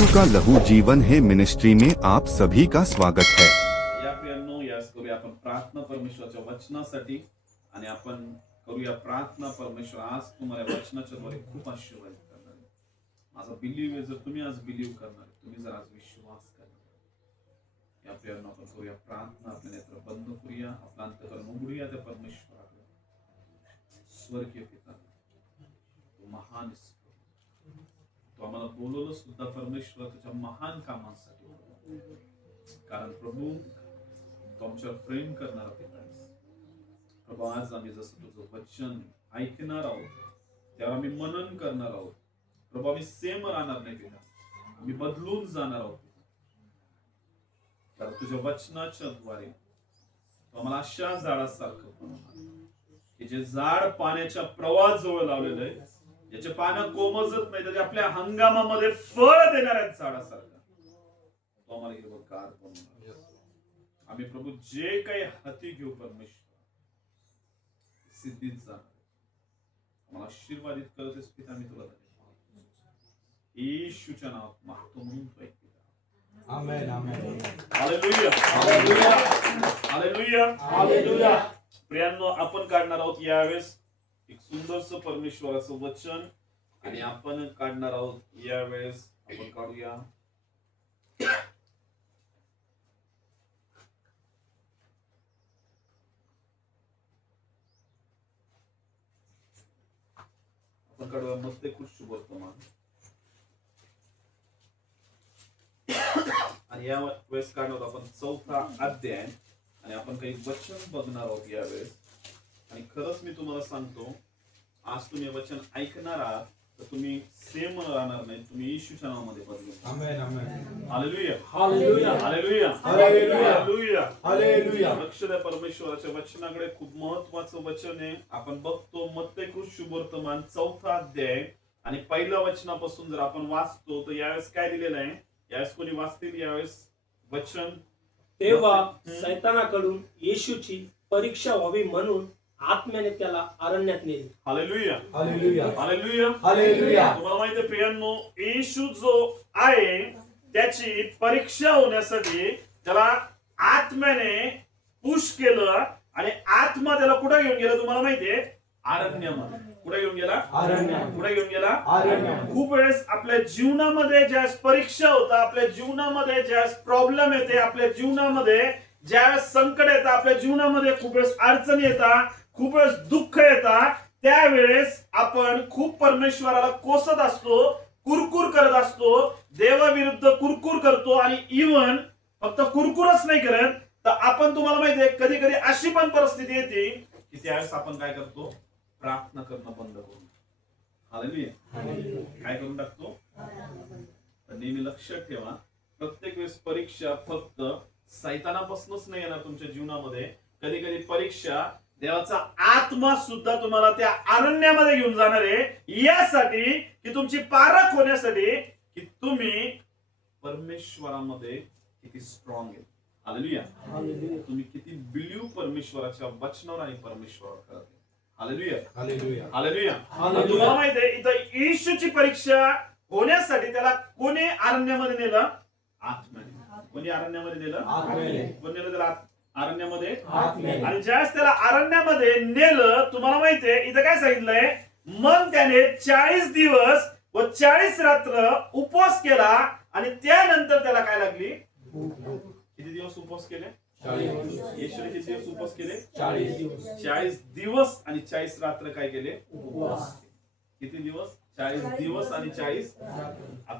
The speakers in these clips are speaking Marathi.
यीशु का लहू जीवन है मिनिस्ट्री में आप सभी का स्वागत है। या प्रियांनो, यास करूया आपण प्रार्थना परमेश्वराच्या वचनासाठी आणि आपण करूया प्रार्थना. परमेश्वर आज तुम्हाला वचनाच्या द्वारे खूप आशीर्वाद करणार आहे. माझा बिलीव्ह आहे, जर तुम्ही आज बिलीव्ह करणार आहे, तुम्ही जर आज विश्वास करणार आहे. या प्रियांनो, आपण करूया प्रार्थना. आपले नेत्र बंद करूया, आपला अंतःकरण उघडूया त्या परमेश्वराकडे. स्वर्गीय पिता, तू महान आहेस. तू आम्हाला बोलवलं सुद्धा परमेश्वर तुझ्या महान कामांसाठी, कारण प्रभू तू आमच्यावर प्रेम करणारा पिता आहेस. प्रभू, आज आम्ही जसं तुझं वचन ऐकणार आहोत, त्यावर आम्ही मनन करणार आहोत. प्रभू, आम्ही सेम राहणार नाही पिता, आम्ही बदलून जाणार आहोत. कारण तुझ्या वचनाच्या द्वारे तू आम्हाला अशा झाडासारखं बनवणार की जे झाड पाण्याच्या प्रवाहाजवळ लावलेलं आहे, ज्याचे पानं कोमजत नाही, त्याच्या आपल्या हंगामामध्ये फळ देणाऱ्या झाडासारखं तो आम्हाला हिरवंगार बनवणार. आम्ही प्रभू जे काही हाती घेऊ परमेश्वर सिद्धीत जाणार. आम्हाला आशीर्वादित करतेस पिता, मी तुला धन्यवाद येशूच्या नावात मागतो म्हणून तो ऐक पिता. Amen amen. Hallelujah hallelujah hallelujah hallelujah. प्रियांनो, आपण काढणार आहोत यावेळेस एक सुंदरसं परमेश्वराचं वचन, आणि आपण काढणार आहोत यावेळेस, आपण काढूया मत्ते खुश वर्तमान. आणि या वेळेस काढणार आपण 4था अध्याय, आणि आपण काही वचन बघणार आहोत यावेळेस. आणि खरंच मी तुम्हाला सांगतो, आज तुम्ही वचन ऐकणार आहात तर तुम्ही सेम राहणार नाही, तुम्ही येशूच्या नावामध्ये बदलून. Amen amen. Hallelujah hallelujah hallelujah hallelujah hallelujah hallelujah. लक्ष द्या परमेश्वराच्या वचनाकडे. खूप महत्वाचं वचन आहे. आपण बघतो मत्ते शुभवर्तमान 4था अध्याय आणि पहिल्या वचनापासून जर आपण वाचतो तर यावेळेस काय दिलेलं आहे, यावेळेस कोणी वाचतील यावेळेस वचन. तेव्हा सैतानाकडून येशूची परीक्षा व्हावी म्हणून आत्म्याने त्याला अरण्यात नेले. Hallelujah hallelujah hallelujah hallelujah. तुम्हाला माहिती आहे प्रियांनो, येशू जो आहे त्याची परीक्षा होण्यासाठी त्याला आत्म्याने पुश केलं, आणि आत्मा त्याला कुठे घेऊन गेला तुम्हाला माहितीये? अरण्यामध्ये. कुठे घेऊन गेला? अरण्यात. कुठे घेऊन गेला? अरण्यात. खूप वेळेस आपल्या जीवनामध्ये ज्यावेळेस परीक्षा होतात, आपल्या जीवनामध्ये ज्यावेळेस प्रॉब्लेम येते, आपल्या जीवनामध्ये ज्यावेळेस संकट येतं, आपल्या जीवनामध्ये खूप वेळेस अडचणी येतात, खूप वेळेस दुःख येतात, त्यावेळेस आपण खूप परमेश्वराला कोसत असतो, कुरकुर करत असतो, देवाविरुद्ध कुरकुर करतो. आणि इव्हन फक्त कुरकुरच नाही करत, तर आपण तुम्हाला माहितीये कधी कधी अशी पण परिस्थिती येते की त्यावेळेस आपण काय करतो? प्रार्थना करणं बंद करून. हालेलुया. काय करून टाकतो? तर नेहमी लक्षात ठेवा, प्रत्येक वेळेस परीक्षा फक्त सैतानापासूनच नाही येणार तुमच्या जीवनामध्ये. कधी कधी परीक्षा देवाचा आत्मा सुद्धा तुम्हाला त्या अरण्यामध्ये घेऊन जाणार आहे, यासाठी की तुमची पारख होण्यासाठी की तुम्ही परमेश्वरामध्ये किती स्ट्रॉंग आहे. हालेलुया. तुम्ही किती बिलीव्ह परमेश्वराच्या वचनावर आणि परमेश्वरावर करत. Hallelujah hallelujah hallelujah. हालेलुया. तुम्हाला माहिती आहे इथं येशूची परीक्षा होण्यासाठी त्याला कोणी अरण्यामध्ये नेलं? आत्म्याने. कोणी अरण्यामध्ये नेलं? आत्म्याने. कोणी नेलं त्याला अरण्यामध्ये? आत्म्याने. आणि ज्यावेळेस त्याला अरण्यामध्ये नेलं, तुम्हाला माहितीये इथं काय सांगितलंय? मग त्याने 40 दिवस व 40 रात्र उपवास केला, आणि त्यानंतर त्याला काय लागली? किती दिवस उपवास केले? 40. येशूने किती दिवस उपवास केले? 40 दिवस. 40 दिवस आणि 40 रात्र काय केले? उपवास. किती दिवस? 40 दिवस आणि 40.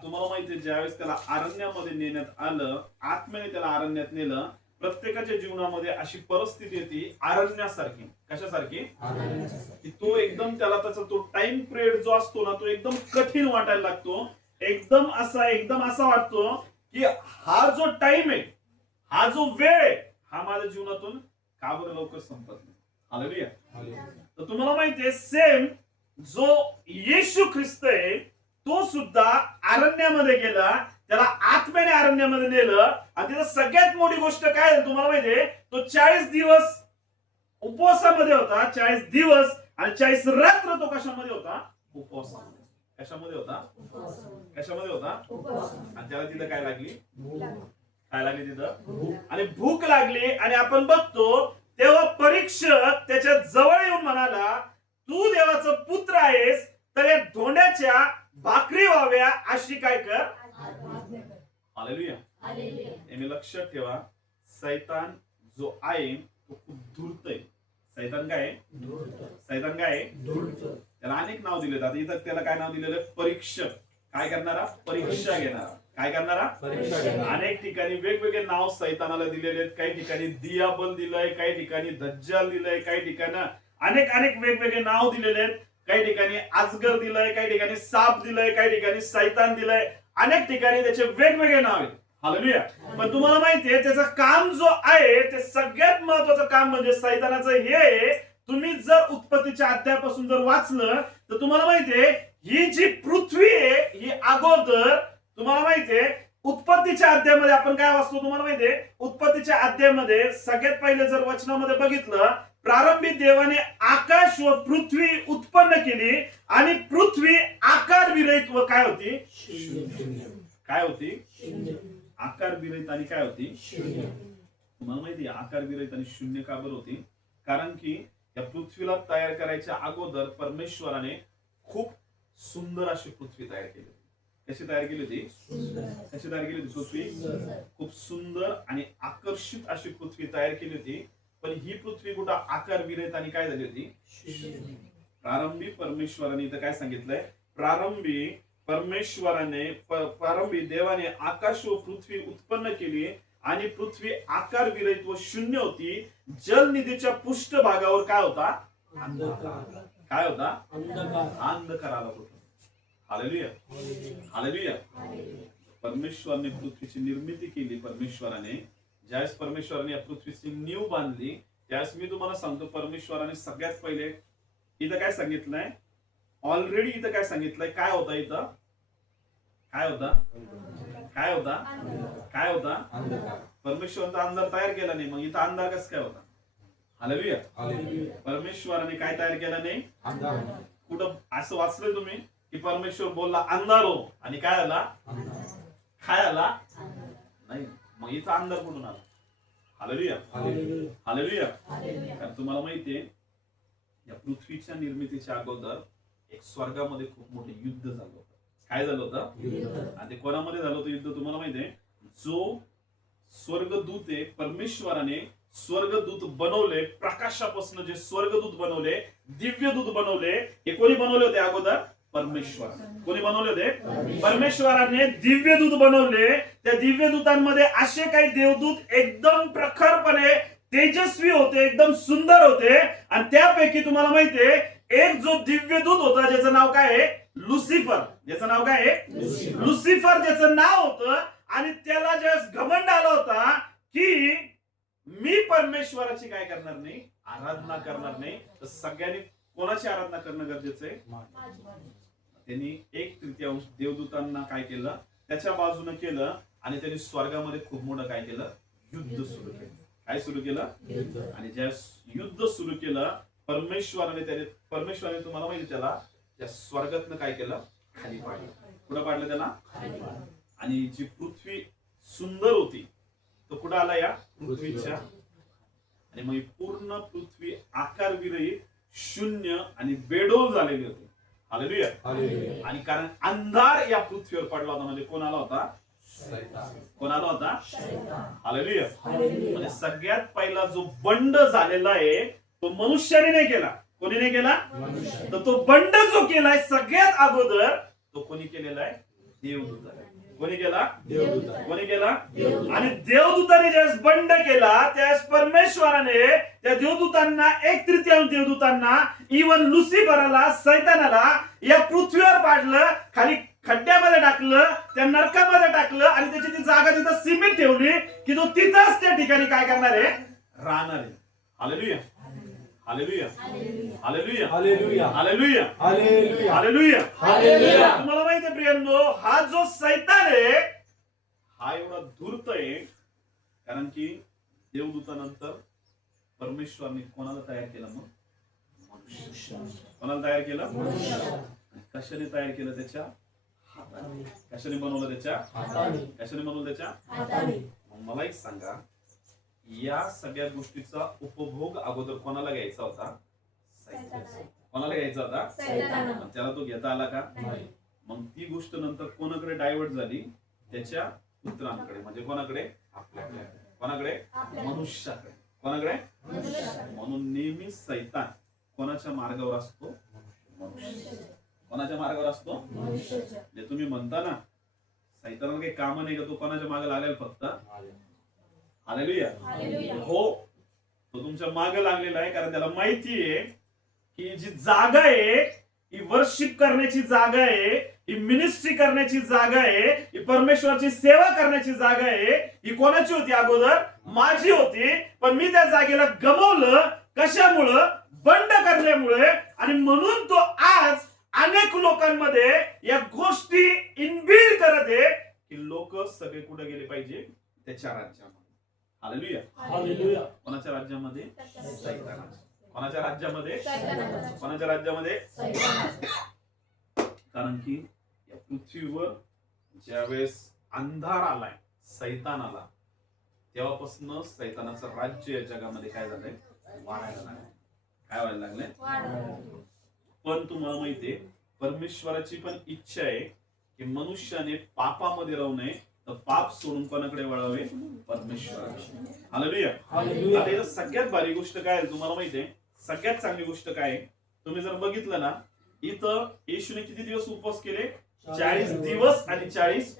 तुम्हाला माहितीये ज्यावेळेस त्याला अरण्यामध्ये नेण्यात आलं, आत्म्याने त्याला अरण्यात नेलं. प्रत्येकाच्या जीवनामध्ये अशी परिस्थिती येते अरण्यासारखी. कशासारखी? की तो एकदम त्याला त्याचा तो टाइम पिरियड जो असतो ना, तो एकदम कठीण वाटायला लागतो. एकदम असा वाटतो की हा जो टाइम आहे, हा जो वेळ आहे, हा माझ्या जीवनातून का बरं लवकर संपत नाही. हालेलुया. तर तुम्हाला माहितीये सेम जो येशू ख्रिस्त आहे तो सुद्धा अरण्यामध्ये गेला, त्याला आत्म्याने अरण्यामध्ये नेलं, आणि तिथं सगळ्यात मोठी गोष्ट काय आहे तुम्हाला माहितीये? तो 40 दिवस उपवासामध्ये होता, 40 दिवस आणि 40 रात्र तो कशामध्ये होता? उपवासामध्ये. कशामध्ये होता? कशामध्ये होता? आणि त्याला तिथं काय लागली? काय लागली तिथं? आणि भूक लागली. आणि आपण बघतो तेव्हा परीक्षक त्याच्या जवळ येऊन म्हणाला, तू देवाचा पुत्र आहेस तर या धोंड्याच्या भाकरी व्हाव्या अशी काय कर. हालेलुया. नेहमी लक्षात ठेवा, सैतान जो आहे तो खूप धूर्त आहे. सैतान काय आहे? सैतान काय आहे? त्याला अनेक नाव दिले जातात. इथं त्याला काय नाव दिलेलं आहे? परीक्षक. काय करणारा? परीक्षा घेणारा. काय करणारा? अनेक ठिकाणी वेगवेगळे नाव सैतानाला दिलेले आहेत. काही ठिकाणी दियाबल दिलंय, काही ठिकाणी दज्जाल दिलंय, काही ठिकाणी अनेक वेगवेगळे नाव दिलेले आहेत. काही ठिकाणी अजगर दिलंय, काही ठिकाणी साप दिलंय, काही ठिकाणी सैतान दिलंय. अनेक ठिकाणी त्याचे वेगवेगळे नाव आहेत. हालेलुया. पण तुम्हाला माहितीये त्याचं काम जो आहे ते सगळ्यात महत्वाचं काम म्हणजे सैतानाचं हे आहे. तुम्ही जर उत्पत्तीच्या अध्यायापासून जर वाचलं तर तुम्हाला माहितीये ही जी पृथ्वी आहे ही अगोदर तुम्हाला माहितीये उत्पत्तीच्या अध्यायामध्ये आपण काय वाचतो तुम्हाला माहितीये? उत्पत्तीच्या अध्यायामध्ये सगळ्यात पहिले जर वचनामध्ये बघितलं, प्रारंभी देवाने आकाश व पृथ्वी उत्पन्न केली आणि पृथ्वी आकार विरहित व काय होती? काय होती? आकार विरहित आणि काय होती? तुम्हाला माहिती आकार विरहित आणि शून्य का बरं होती? कारण की या पृथ्वीला तयार करायच्या अगोदर परमेश्वराने खूप सुंदर अशी पृथ्वी तयार केली होती. कशी तयार केली होती? कशी तयार केली होती पृथ्वी? खूप सुंदर आणि आकर्षित अशी पृथ्वी तयार केली होती. पण ही पृथ्वी कुठं आकार विरहित आणि काय झाली होती? प्रारंभी परमेश्वराने इथं काय सांगितलंय? प्रारंभी देवाने आकाश व पृथ्वी उत्पन्न केली आणि पृथ्वी आकार विरहित व शून्य होती. जलनिधीच्या पृष्ठभागावर काय होता? काय होता? अंधकार आला होता. हालेलुया. हालेलुया. परमेश्वराने पृथ्वीची निर्मिती केली. परमेश्वराने ज्यावेळेस परमेश्वराने या पृथ्वीची नीव बांधली त्यावेळेस मी तुम्हाला सांगतो परमेश्वराने सगळ्यात पहिले इथं काय सांगितलंय? ऑलरेडी इथं काय सांगितलंय? काय होता इथं? काय होता? काय होता? काय होता? परमेश्वराचा अंधार तयार केला नाही. मग इथं अंधार कसं काय होता? हालेलुया. परमेश्वराने काय तयार केला नाही? कुठं असं वाचलंय तुम्ही की परमेश्वर बोलला अंधार हो आणि काय आला? काय आला? नाही. मग इथं अंधार कुठून आला? हालेलुया. हालेलुया. कारण तुम्हाला माहितीये या पृथ्वीच्या निर्मितीच्या अगोदर एक स्वर्गामध्ये खूप मोठे युद्ध झालं होतं. काय झालं होतं? आणि ते कोणामध्ये झालं होतं युद्ध तुम्हाला माहितीये? जो स्वर्गदूत आहे परमेश्वराने स्वर्गदूत बनवले, प्रकाशापासून जे स्वर्गदूत बनवले, दिव्य दूत बनवले, हे कोणी बनवले होते अगोदर? परमेश्वर. कोणी बनवले होते? परमेश्वराने दिव्य दूत बनवले. त्या दिव्य दूतांमध्ये असे काही देवदूत एकदम प्रखरपणे तेजस्वी होते, एकदम सुंदर होते. आणि त्यापैकी तुम्हाला माहितीये एक जो दिव्य दूत होता ज्याचं नाव काय आहे? लुसिफर. ज्याचं नाव काय आहे? लुसिफर ज्याचं नाव होतं. आणि त्याला ज्यावेळेस घमंड आला होता की मी परमेश्वराची काय करणार नाही? आराधना करणार नाही. तर सगळ्यांनी कोणाची आराधना करणं गरजेचं आहे? त्यांनी 1/3 देवदूतांना काय केलं? त्याच्या बाजूने केलं आणि त्यांनी स्वर्गामध्ये खूप मोठं काय केलं? युद्ध सुरू केलं. काय सुरू केलं? आणि ज्या युद्ध सुरू केलं परमेश्वराने तुम्हाला माहिती त्याला त्या स्वर्गातनं काय केलं? खाली पाडलं. कुठं पाडलं त्याला? आणि जी पृथ्वी सुंदर होती तो कुठं आला? या पृथ्वीच्या. आणि मग पूर्ण पृथ्वी आकार विरहित शून्य आणि बेडोल झालेली होती. हालेलुया. आणि कारण अंधार या पृथ्वीवर पडला होता. म्हणजे कोण आला होता? कोण आला होता? हालेलुया. म्हणजे सगळ्यात पहिला जो बंड झालेला आहे तो मनुष्याने नाही केला. कोणी नाही केला? तर तो बंड जो केलाय सगळ्यात अगोदर तो कोणी केलेला आहे? देवदूताने. कोणी केला? देवदूताने. कोणी केला? आणि देवदूताने ज्यावेळेस बंड केला त्यावेळेस परमेश्वराने त्या देवदूतांना 1/3 देवदूतांना इवन लुसिफरला सैतानाला या पृथ्वीवर पाडलं, खाली खड्ड्यामध्ये टाकलं, त्या नरकामध्ये टाकलं आणि त्याची ती जागा तिथं सिमेंट ठेवली की तो तिथंच त्या ठिकाणी काय करणार आहे? राहणार आहे. Hallelujah. Hallelujah. Hallelujah. Hallelujah. Hallelujah. Hallelujah. Hallelujah. Hallelujah. तुम्हाला माहिती आहे प्रियांनो हा जो सैतान आहे हा एवढा धूर्त आहे कारण की देवदूतानंतर परमेश्वराने कोणाला तयार केलं? मग मनुष्य. कोणाला तयार केलं? कशाने तयार केलं? त्याच्या हाताने. कशाने बनवलं? त्याच्या हाताने. कशाने बनवलं? त्याच्या हाताने. मग मला एक सांगा, या सगळ्या गोष्टीचा उपभोग अगोदर कोणाला घ्यायचा होता? सैतानाला. कोणाला घ्यायचा होता? सैतानाला. पण त्याला तो घेता आला का? नाही. मग ती गोष्ट नंतर कोणाकडे डायव्हर्ट झाली? त्याच्या पुत्रांकडे. म्हणजे कोणाकडे? आपल्याकडे. कोणाकडे? मनुष्याकडे. कोणाकडे? म्हणून नेहमी सैतान कोणाच्या मार्गावर असतो? मनुष्य. कोणाच्या मार्गावर असतो? म्हणजे तुम्ही म्हणता ना सैतानाला काही काम नाही का, तो कोणाच्या मागे लागेल? फक्त हालेलुया. हो, तो तुमच्या मागे लागलेला आहे, कारण त्याला माहिती आहे की जी जागा आहे ही वर्शिप करण्याची जागा आहे, ही मिनिस्ट्री करण्याची जागा आहे, ही परमेश्वराची सेवा करण्याची जागा आहे. ही कोणाची होती? अगोदर माझी होती, पण मी त्या जागेला गमावलं. कशामुळं? बंड करण्यामुळे. आणि म्हणून तो आज अनेक लोकांमध्ये या गोष्टी इनबिल्ड करत आहे की लोक सगळे कुठे गेले पाहिजे? त्याच्या राज्यामध्ये. हालेलुया. हालेलुया. कोणाच्या राज्यामध्ये? सैतानाच्या. कोणाच्या राज्यामध्ये? सैतानाच्या. कोणाच्या राज्यामध्ये? सैतानाच्या. कारण की या पृथ्वीवर ज्यावेळेस अंधार आलाय, सैतान आला, तेव्हापासून सैतानाचं राज्य या जगामध्ये काय झालंय? वाढायला लागलंय. काय व्हायला लागलंय? पण तुम्हाला माहितीये परमेश्वराची पण इच्छा आहे की मनुष्याने पापामध्ये राहू नये, तर पाप सोडून कोणाकडे वळावे? परमेश्वराकडे. हालेलुया. हालेलुया. आता इथं सगळ्यात भारी गोष्ट काय आहे तुम्हाला माहितीये? सगळ्यात चांगली गोष्ट काय आहे? तुम्ही जर बघितलं ना, इथं येशूने किती दिवस उपवास केले? 40 दिवस आणि 40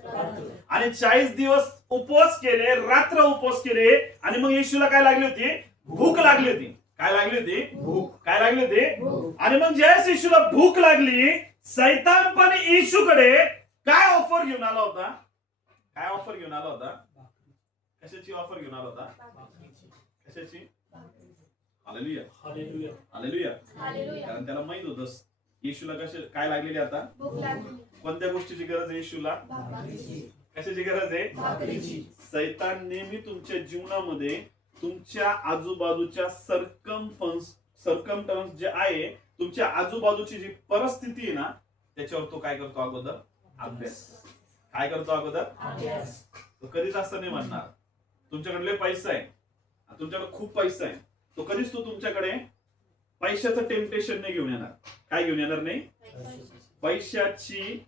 आणि 40 दिवस उपवास केले, रात्र उपवास केले. आणि मग येशूला काय लागली होती? भूक लागली होती. काय लागली होती? भूक. काय लागली होती? आणि मग ज्यावेळेस येशूला भूक लागली, सैतान पण येशूकडे काय ऑफर घेऊन आला होता? काय ऑफर घेऊन आला होता? कशाची ऑफर घेऊन आला होता? कशाची? हालेलुया. हालेलुया. हालेलुया. हालेलुया. कारण त्याला माहित होतं येशूला काय लागलेली आता? भूक लागली. कोणत्या गोष्टीची गरज आहे येशूला? भाकरीची. कशाची गरज आहे? भाकरीची. सैतान नेहमी तुमच्या जीवनामध्ये तुमच्या आजूबाजूच्या सरकमटन्स जे आहे, तुमच्या आजूबाजूची जी परिस्थिती आहे ना, त्याच्यावर तो काय करतो? अगोदर अभ्यास. काय करतो अगोदर? अभ्यास. तो कधीच असं नाही म्हणणार तुमच्याकडे पैसा आहे, तुमच्याकडे खूप पैसा आहे, तो कधीच तो तुमच्याकडे पैशाचं टेम्पटेशन नाही घेऊन येणार. काय घेऊन येणार नाही? पैशाची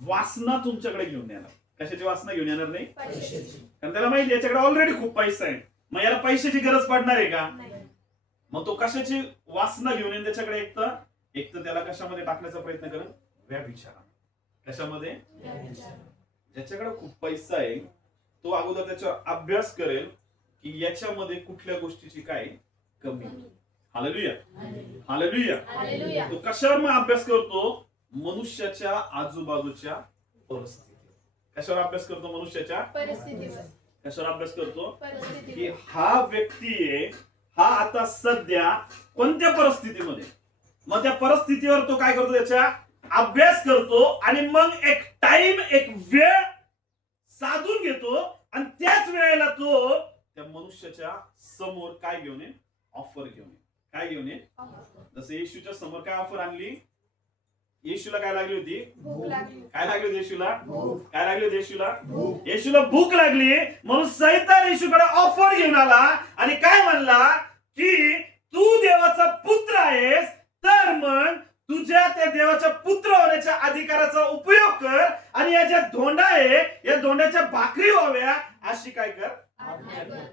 वासना तुमच्याकडे घेऊन येणार. कशाची वासना घेऊन येणार नाही? पैशाची. कारण त्याला माहिती याच्याकडे ऑलरेडी खूप पैसा आहे, मग याला पैशाची गरज पडणार आहे का? नाही. मग तो कशाची वासना घेऊन येईल त्याच्याकडे? एक तर त्याला कशामध्ये टाकण्याचा प्रयत्न करेल? व्यभिचारामध्ये. कशामध्ये? ज्याच्याकडे खूप पैसा आहे तो अगोदर त्याच्यावर अभ्यास करेल की याच्यामध्ये कुठल्या गोष्टीची काय कमी. हालेलुया. हालेलुया. हालेलुया. तो कशावर मग अभ्यास करतो? मनुष्याच्या आजूबाजूच्या परिस्थिती. कशावर अभ्यास करतो? मनुष्याच्या परिस्थितीवर. कशावर अभ्यास करतो? की परिस्थितीवर. हा व्यक्ती आहे, हा आता सध्या कोणत्या परिस्थितीमध्ये, मग त्या परिस्थितीवर तो काय करतो? त्याचा अभ्यास करतो आणि मग एक टाइम, एक वेळ साधून घेतो आणि त्याच वेळेला तो त्या मनुष्याच्या समोर काय घेऊन येईल? ऑफर घेऊन येईल. काय घेऊन येईल? जसं येशूच्या समोर काय ऑफर आणली? येशूला काय लागली होती? भूक लागली. काय लागली होती येशूला? भूक. काय लागली होती येशूला? भूक. येशूला भूक लागली, म्हणून सैतान येशूकडे ऑफर घेऊन आला आणि काय म्हणला की तू देवाचा पुत्र आहेस, तर मग तुझ्या त्या देवाच्या पुत्र होण्याच्या अधिकाराचा उपयोग कर आणि या ज्या धोंडा आहे या धोंड्याच्या भाकरी व्हाव्या अशी काय कर? आज्ञा कर.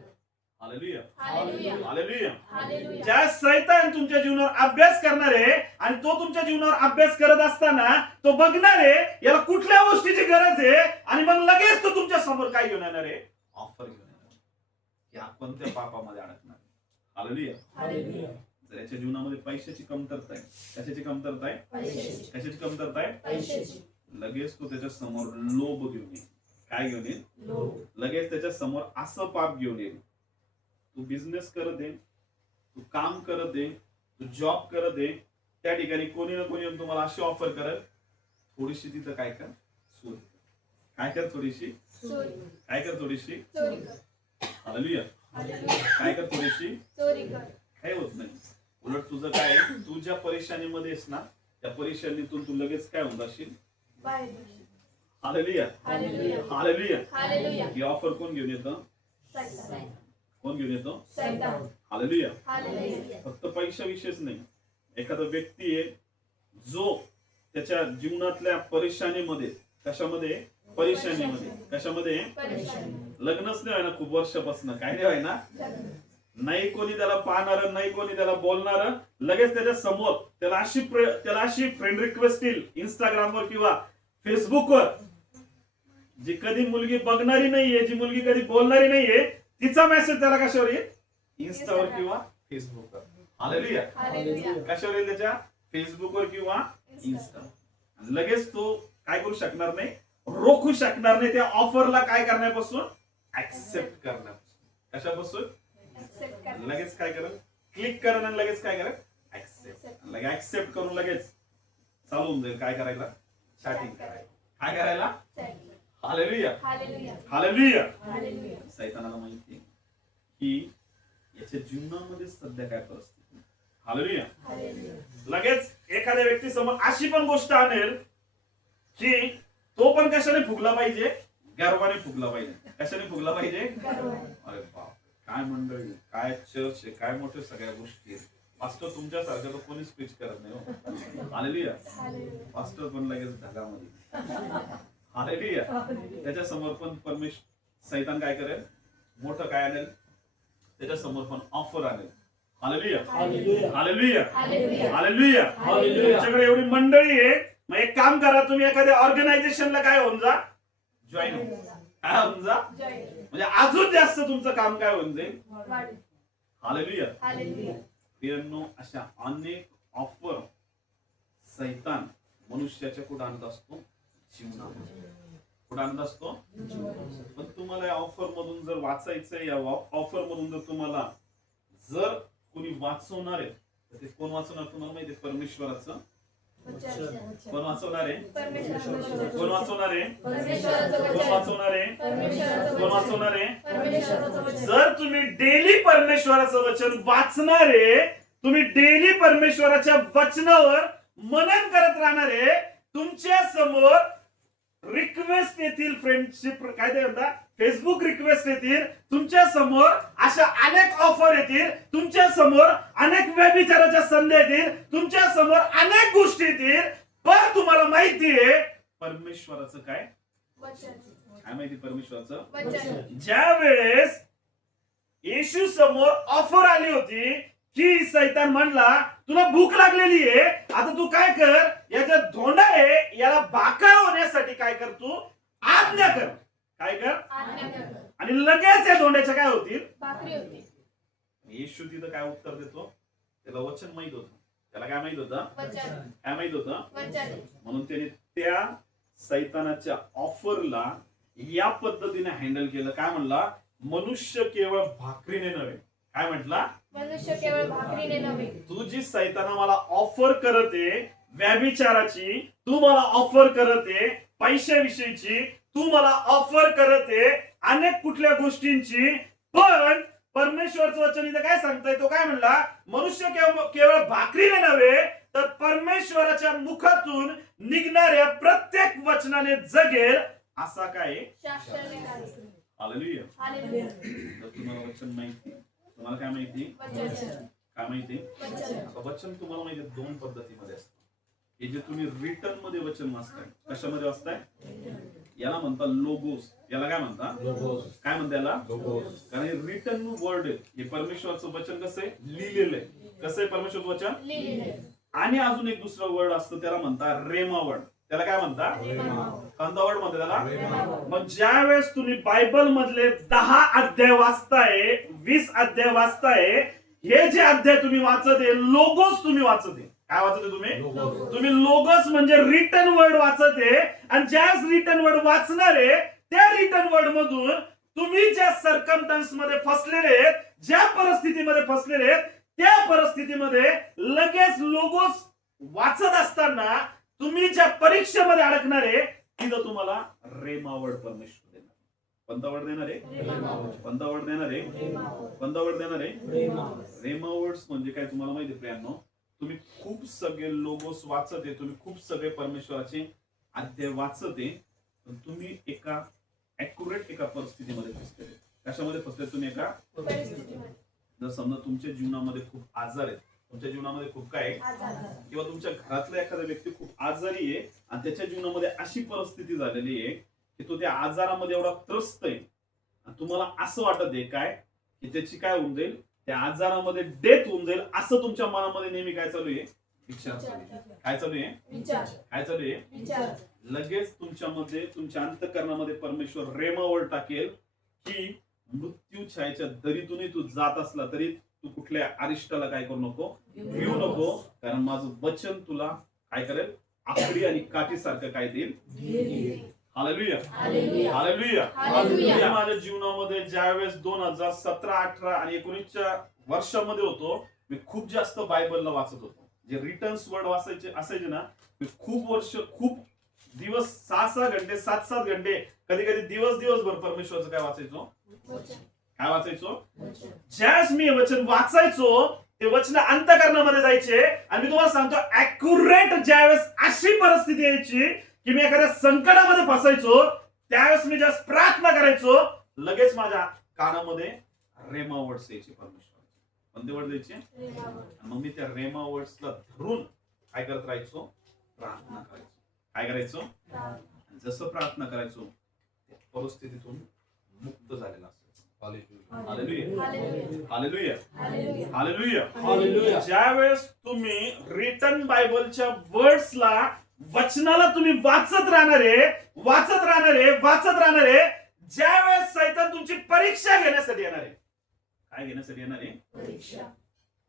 हालेलुया. हालेलुया. हालेलुया. हालेलुया. ज्या सैतान तुमच्या जीवनावर अभ्यास करणार आहे आणि तो तुमच्या जीवनावर अभ्यास करत असताना तो बघणार आहे याला कुठल्या गोष्टीची गरज आहे आणि मग लगेच तो तुमच्या समोर काय घेऊन येणार आहे? ऑफर घेऊन येणार की आपण त्या पापामध्ये अडकणार. हालेलुया. हालेलुया. जर याच्या जीवनामध्ये पैशाची कमतरता आहे, कशाची कमतरता आहे? पैशाची. कशाची कमतरता आहे? पैशाची. लगेच तो त्याच्या समोर लोभ घेऊन येईल. काय घेऊन येईल? लोभ. लगेच त्याच्या समोर असं पाप घेऊन येईल. तू बिझनेस करत दे, तू काम करत दे, तू जॉब करत दे, त्या ठिकाणी कोणी ना कोणी येऊन तुम्हाला अशी ऑफर करेल, थोडीशी तिथं काय कर? चोरी. काय कर? थोडीशी चोरी. काय कर? थोडीशी चोरी कर. हालेलुया. हालेलुया. काय कर? थोडीशी चोरी कर. काही होत नाही. उलट तुझं काय, तू ज्या परेशानीमध्ये आहेस ना त्या परेशानीतून तू लगेच काय होऊन जाशील? बाहेर येशील. Hallelujah, hallelujah. हालेलुया. हालेलुया. ही ऑफर कोण घेऊन येतं? सैतान. कोण घेऊन येतो? सैतान. हालेलुया. हालेलुया. फक्त पैशाविषयीच नाही, एखादा व्यक्ती आहे जो त्याच्या जीवनातल्या परेशानीमध्ये, कशामध्ये? परेशानीमध्ये, कशामध्ये? परेशानी. लग्नच नाही व्हायना खूप वर्षापासून, काय नाही व्हायना, नाही कोणी त्याला पाहणार, नाही कोणी त्याला बोलणार, लगेच त्याच्या समोर त्याला अशी फ्रेंड रिक्वेस्ट येईल इंस्टाग्रामवर किंवा फेसबुकवर, जी कधी मुलगी बघणारी नाहीये, जी मुलगी कधी बोलणारी नाहीये, तिचा मेसेज त्याला कशावर येईल? इन्स्टावर किंवा फेसबुकवर. हालेलुया. हालेलुया. कशावर येईल? त्याच्या फेसबुकवर किंवा इन्स्टा. लगेच तो काय करू शकणार नाही, रोखू शकणार नाही त्या ऑफरला काय करण्यापासून? ऍक्सेप्ट करण्यापासून. कशापासून? Accept करा. लगेच काय करेल? क्लिक करेल आणि लगेच काय करेल? ऍक्सेप्ट. लगेच ऍक्सेप्ट करून लगेच चालू होऊन जाईल. काय करायला? चॅटिंग करायला. काय करायला? Chatting. Hallelujah, hallelujah. Hallelujah. Hallelujah. सैतानाला माहिती आहे की याच्या जीवनामध्ये सध्या काय परिस्थिती. हालेलुया. हालेलुया. लगेच एखाद्या व्यक्ती समोर अशी पण गोष्ट आणेल की तो पण कशाने फुगला पाहिजे? गर्वाने फुगला पाहिजे. कशाने फुगला पाहिजे? गर्वाने. अरे बाप, काय मंडळी, काय चर्च आहे, काय मोठे सगळ्या गोष्टी आहेत. पास्टर तुमच्यासारखं तर कोणी स्पीच करत नाही हो. हालेलुया. हालेलुया. पास्टर पण लगेच ढगामध्ये. हालेलुया. त्याच्या समोर पण सैतान काय करेल? मोठं काय आणेल? त्याच्या समोर पण ऑफर आणेल. Hallelujah, hallelujah. Hallelujah, hallelujah. Hallelujah. Hallelujah. तुमच्याकडे एवढी मंडळी आहे, मग एक काम करा, तुम्ही एखाद्या ऑर्गनायझेशनला काय होऊन जा, जॉईन होऊन जा. काय होऊन जा? जय. म्हणजे अजून जास्त तुमचं काम काय होऊन जाईल. वाढ. हालेलुया. हालेलुया. प्रियांनो, अशा अनेक ऑफर सैतान मनुष्याच्या कुठं आणत असतो? जीवनामध्ये. कुठं आणत असतो? पण तुम्हाला या ऑफर मधून जर वाचायचंय, या ऑफर मधून जर तुम्हाला जर कोणी वाचवणार आहे, तर ते कोण वाचवणार तुम्हाला माहिती आहे? परमेश्वराचं. कोण वाचवणार आहे? परमेश्वराचं कोण वचन. वाचवणार आहे? परमेश्वराचं कोण वचन. वाचवणार आहे? परमेश्वराचं कोण वचन. वाचवणार आहे? परमेश्वराचं वचन. जर तुम्ही डेली परमेश्वराचं वचन वाचणारे, तुम्ही डेली परमेश्वराच्या वचनावर मनन करत राहणारे, तुमच्या समोर रिक्वेस्ट येतील, फ्रेंडशिप काय ते म्हणतात, फेसबुक रिक्वेस्ट येतील, तुमच्या समोर अशा अनेक ऑफर येतील, तुमच्या समोर अनेक व्यभिचाराच्या संधी येतील, तुमच्या समोर अनेक गोष्टी येतील, पण तुम्हाला माहिती आहे परमेश्वराचं काय? वचन. काय माहिती परमेश्वराचं? वचन. ज्या वेळेस येशू समोर ऑफर आली होती की सैतान म्हणला, तुला भूक लागलेली आहे, आता तू काय कर, याचा धोंडा आहे, याला भाकर होण्यासाठी काय कर, तू आज्ञा कर. काय कर? आज्ञा कर. आणि लगेच या धोंड्याच्या काय होतील? भाकरी होती. येशू तिथं काय उत्तर देतो? त्याला वचन माहित होतं. त्याला काय माहित होतं? वचन. काय माहित होतं? वचन. म्हणून त्याने त्या सैतानाच्या ऑफरला या पद्धतीने हँडल केलं. काय म्हणला? मनुष्य केवळ भाकरीने नव्हे. काय म्हटला? मनुष्य केवळ भाकरीने नव्हे. तू जी सैताना मला ऑफर करते व्यभिचाराची, तू मला ऑफर करते पैशाविषयीची, तू मला ऑफर करते अनेक कुठल्या गोष्टींची, पण परमेश्वरचं वचन इथं काय सांगताय? तो काय म्हणला? मनुष्य केवळ भाकरीने नव्हे तर परमेश्वराच्या मुखातून निघणाऱ्या प्रत्येक वचनाने जगेल, असा काय? शास्त्राने आहे. हालेलुया. हालेलुया. तर तुम्हाला वचन माहिती, तुम्हाला काय माहिती? वचन. काय माहिती? वचन. आता वचन तुम्हाला माहिती आहे, दोन पद्धतीमध्ये असतं. हे जे तुम्ही रिटर्न मध्ये वचन वाचताय, कशामध्ये वाचताय? याला म्हणतात लोगोस. याला काय म्हणतात? लोगोस. काय म्हणतात याला? लोगोस. कारण रिटर्न वर्ड आहे. हे परमेश्वराचं वचन कसं आहे? लिहिलेलं आहे. कसं आहे परमेश्वराचं वचन? लिहिलेले. आणि अजून एक दुसरं वर्ड असतं, त्याला म्हणतात रेमा वर्ड. त्याला काय म्हणतात? कोणता वर्ड म्हणतात त्याला? मग ज्या वेळेस तुम्ही बायबल मधले 10 अध्याय वाचताय, 20 अध्याय वाचताय, हे जे अध्याय तुम्ही वाचत आहे, लोगोस तुम्ही वाचत आहे. काय वाचत आहे तुम्ही? तुम्ही लोगोस म्हणजे रिटर्न वर्ड वाचत आहे. आणि ज्या रिटर्न वर्ड वाचणार आहे, त्या रिटर्न वर्ड मधून तुम्ही ज्या सर्कमस्टन्स मध्ये फसलेले आहेत, ज्या परिस्थितीमध्ये फसलेले आहेत, त्या परिस्थितीमध्ये लगेच लोगोस वाचत असताना तुम्ही ज्या परीक्षेमध्ये अडकणार आहे, तिथं तुम्हाला रेमा वर्ड परमेश्वर देणार. कोणता वर्ड देणार आहे? कोणता वर्ड देणार आहे? कोणता वर्ड देणार आहे? रेमा वर्ड्स म्हणजे काय तुम्हाला माहिती आहे प्रियांनो? तुम्ही खूप सगळे लोगोस वाचत आहे, तुम्ही खूप सगळे परमेश्वराचे अध्याय वाचत आहे, पण तुम्ही एका ऍक्युरेट एका परिस्थितीमध्ये फसले. कशामध्ये फसले तुम्ही? एका परिस्थितीमध्ये. जर समजा तुमच्या जीवनामध्ये खूप आजार आहेत, तुमच्या जीवनामध्ये खूप काय आहे, आजार. किंवा तुमच्या घरातला एखादा व्यक्ती खूप आजारी आहे आणि त्याच्या जीवनामध्ये अशी परिस्थिती झालेली आहे की तो त्या आजारामध्ये एवढा त्रस्त आहे आणि तुम्हाला असं वाटत आहे काय की त्याची काय होऊन जाईल, त्या आजारामध्ये डेथ होऊन जाईल, असं तुमच्या मनामध्ये नेहमी काय चालू आहे? विचार चालू आहे. काय चालू आहे? विचार. काय चालू आहे? विचार. लगेच तुमच्यामध्ये, तुमच्या अंतःकरणामध्ये परमेश्वर रेमावळ टाकेल की मृत्यू छायेच्या दरीतूनही तू जात असला तरी तू कुठल्या अरिष्टाला काय करू नको, भिवू नको, कारण माझं वचन तुला काय करेल? आकडी आणि काठीसारखं काय देईल? Hallelujah, hallelujah. हालेलुया. हालेलुया. मी माझ्या जीवनामध्ये ज्यावेळेस 2017, 18 आणि 19च्या वर्षामध्ये होतो, मी खूप जास्त बायबलला वाचत होतो. जे रिटर्न्स वर्ड असायचे ना, मी खूप वर्ष, खूप दिवस 6-6 घंटे, 7-7 घंटे, कधी कधी दिवसभर परमेश्वरचं काय वाचायचो? वचन. काय वाचायचो? वचन. ज्यावेळेस मी हे वचन वाचायचो ते वचन अंतःकरणामध्ये जायचे आणि मी तुम्हाला सांगतो ऍक्युरेट ज्यावेळेस अशी परिस्थिती यायची की मी एखाद्या संकटामध्ये फसायचो, त्यावेळेस मी ज्यावेळेस प्रार्थना करायचो, लगेच माझ्या कानामध्ये रेमा वर्ड्स यायचे परमेश्वराचे. कोणते वर्ड यायचे? रेमावळ. मग मी त्या रेमा वर्ड्सला धरून काय करत राहायचो? प्रार्थना करायचो. काय करायचो? प्रार्थना. जसं प्रार्थना करायचो त्या परिस्थितीतून मुक्त झालेला असायचो. Hallelujah, hallelujah. Hallelujah, hallelujah. Hallelujah. Hallelujah. ज्यावेळेस तुम्ही रिटन बायबलच्या वर्ड्सला, वचनाला तुम्ही वाचत राहणारे, ज्यावेळेस सैतान तुमची परीक्षा घेण्यासाठी येणार आहे, काय घेण्यासाठी येणार आहे? परीक्षा.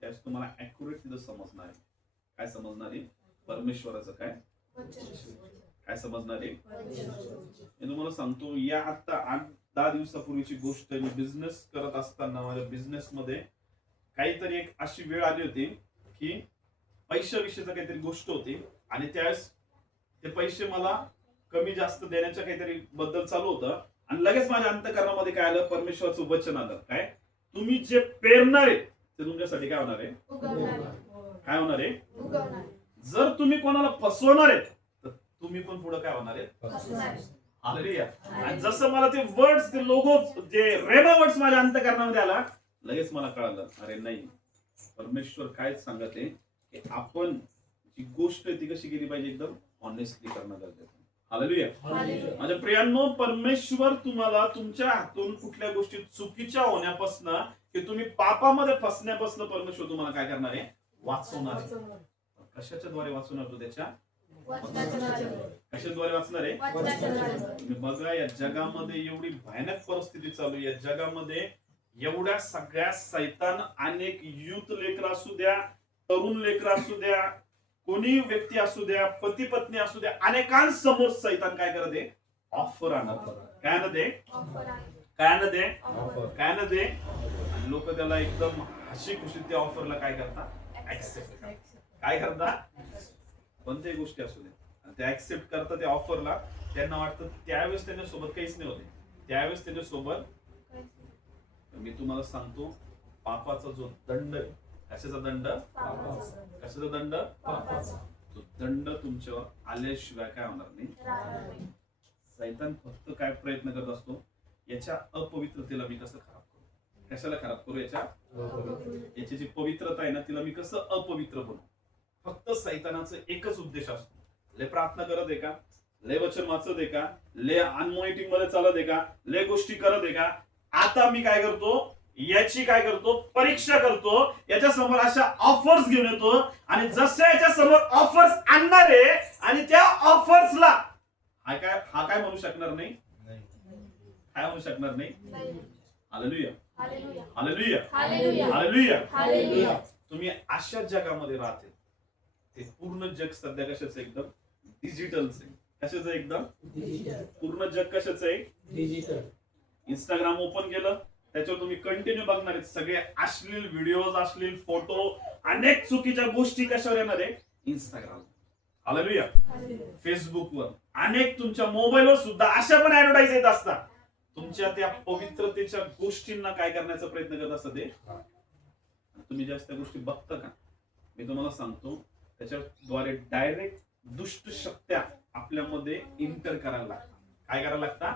त्यावेळेस तुम्हाला ऍक्युरेट तिथं समजणार आहे. काय समजणार आहे? परमेश्वराचं काय वचन. काय समजणार आहे? वचन. मी तुम्हाला सांगतो, या आता 8-10 दिवसापूर्वीची गोष्ट. मी बिझनेस करत असताना माझ्या बिझनेस मध्ये काहीतरी एक अशी वेळ आली होती की पैशाविषयीची काहीतरी गोष्ट होती आणि त्यावेळेस ते पैसे मला कमी जास्त देण्याच्या काहीतरी बद्दल चालू होतं आणि लगेच माझ्या अंतःकरणामध्ये काय आलं? परमेश्वराचं वचन आलं. काय? तुम्ही जे पेरणार आहे ते तुमच्यासाठी काय होणार आहे? उगवणार. काय होणार आहे? उगवणार. जर तुम्ही कोणाला फसवणार आहे तर तुम्ही पण पुढे काय होणार आहे? फसणार. हालेलुया. आणि जसं मला ते वर्ड्स, ते लोगो, जे रेमा वर्ड्स माझ्या अंतःकरणामध्ये आला, लगेच मला कळालं, अरे नाही, परमेश्वर काय सांगत आहे की आपण जी गोष्ट आहे ती कशी केली पाहिजे? एकदम ऑनेस्टली करणं गरजेचं आहे. हालेलुया. हालेलुया. माझ्या प्रियांनो, परमेश्वर तुम्हाला तुमच्या हातून कुठल्या गोष्टी चुकीच्या होण्यापासून, की तुम्ही पापामध्ये फसण्यापासून परमेश्वर तुम्हाला काय करणार आहे? वाचवणार आहे. वचन. कशाच्या द्वारे वाचवणार? तो त्याच्या वचनाच्या द्वारे. कशाद्वारे वाचणार आहे? वचनाच्या द्वारे. तुम्ही बघा, या जगामध्ये एवढी भयानक परिस्थिती चालू आहे. या जगामध्ये एवढ्या सगळ्या सैतान, अनेक युथ लेकर असू द्या, तरुण लेकर असू द्या, कोणी व्यक्ती असू द्या, पती पत्नी असू द्या, अनेकांसमोर सैतान काय करत आहे? ऑफर आणत. काय आणत आहे? ऑफर आहे. काय आणत आहे? ऑफर. काय आणत आहे? आणि लोक त्याला एकदम हशी खुशी त्या ऑफरला काय करतात? ऍक्सेप्ट. काय करतात? कोणत्याही गोष्टी असू द्या, आणि ते ऍक्सेप्ट करतात त्या ऑफरला. त्यांना वाटतं त्यावेळेस त्यांच्यासोबत काहीच नाही होते, त्यावेळेस त्यांच्यासोबत. मी तुम्हाला सांगतो, पापाचा जो दंड आहे, कशाचा दंड? पापाचा. कशाचा दंड? पापाचा. तो दंड तुमच्यावर आल्याशिवाय काय होणार नाही. राहणार नाही. सैतान फक्त काय प्रयत्न करत असतो? याच्या अपवित्रतेला मी कसं खराब करू? कशाला खराब करू? याची जी पवित्रता आहे ना, तिला मी कसं अपवित्र बनवू? फक्त सैतानाचा एकच उद्देश असतो. लय प्रार्थना करत आहे का? लय वचन वाचत आहे का? लय अनमॉनिटिंग मध्ये चालत आहे का? लय गोष्टी करत आहे का? आता मी काय करतो? याची काय करतो? परीक्षा करतो. याच्या समोर अशा ऑफर्स घेऊन येतो आणि जसं याच्या समोर ऑफर्स आणणार आहे आणि त्या ऑफर्सला हा काय म्हणू शकणार नाही? काय म्हणू शकणार नाही? नाही. Hallelujah, hallelujah. Hallelujah, hallelujah. Hallelujah. Hallelujah. तुम्ही अशा जगामध्ये राहते. ते पूर्ण जग सध्या कशाचं? एकदम डिजिटलच आहे. कशाचं? एकदम डिजिटल. पूर्ण जग कशाचं आहे? डिजिटल. इंस्टाग्राम ओपन केलं, त्याच्यावर तुम्ही कंटिन्यू बघणार आहेत सगळे अश्लील व्हिडिओज, अश्लील फोटो, अनेक चुकीच्या गोष्टी कशावर येणार आहे? इंस्टाग्राम. हालेलुया. हालेलुया. फेसबुकवर, अनेक तुमच्या मोबाईलवर सुद्धा अशा पण ऍडव्हर्टाईज येत असतात. तुमच्या त्या पवित्रतेच्या गोष्टींना काय करण्याचा प्रयत्न करत असतात ते. तुम्ही जास्त त्या गोष्टी बघता का? मी तुम्हाला सांगतो त्याच्याद्वारे डायरेक्ट दुष्ट शक्त्या आपल्यामध्ये इंटर करायला लागतात. काय करायला लागतात?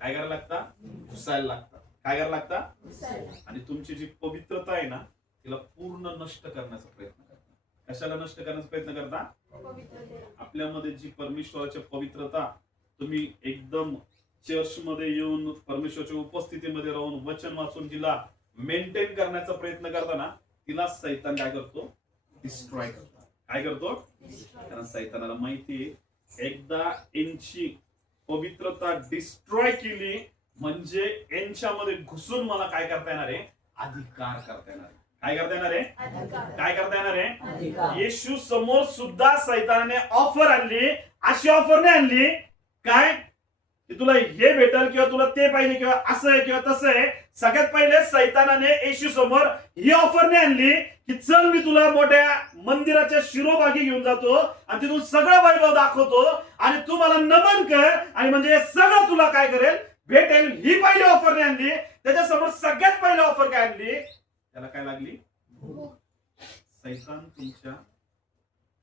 काय करायला लागतात? घुसायला लागतात. काय करायला लागतात? आणि तुमची जी पवित्रता आहे ना तिला पूर्ण नष्ट करण्याचा प्रयत्न करता. कशाला नष्ट करण्याचा प्रयत्न करता? आपल्यामध्ये जी परमेश्वराची पवित्रता तुम्ही एकदम चर्च मध्ये येऊन परमेश्वराच्या उपस्थितीमध्ये राहून वचन वाचून जिला मेंटेन करण्याचा प्रयत्न करताना तिला सैतान काय करतो? डिस्ट्रॉय करतो. काय करतो? कारण सैतानाला माहिती आहे एकदा यांची पवित्रता डिस्ट्रॉय केली म्हणजे यांच्यामध्ये घुसून मला काय करता येणार आहे? अधिकार करता येणार आहे. काय करता येणार आहे? काय करता येणार आहे? अधिकार. येशू समोर सुद्धा सैतानाने ऑफर आणली. अशी ऑफर नाही आणली काय की तुला हे भेटल किंवा तुला ते पाहिजे किंवा असं आहे किंवा तसं आहे. सगळ्यात पहिले सैतानाने येशू समोर ही ऑफर नाही आणली की चल मी तुला मोठ्या मंदिराच्या शिरोभागी घेऊन जातो आणि तिथून सगळं वैभव दाखवतो आणि तू मला नमन कर आणि म्हणजे हे सगळं तुला काय करेल? भेटेल. ही पहिली ऑफर नाही आणली. त्याच्यासमोर सगळ्यात पहिली ऑफर काय आणली? त्याला काय लागली? सैतान तुमच्या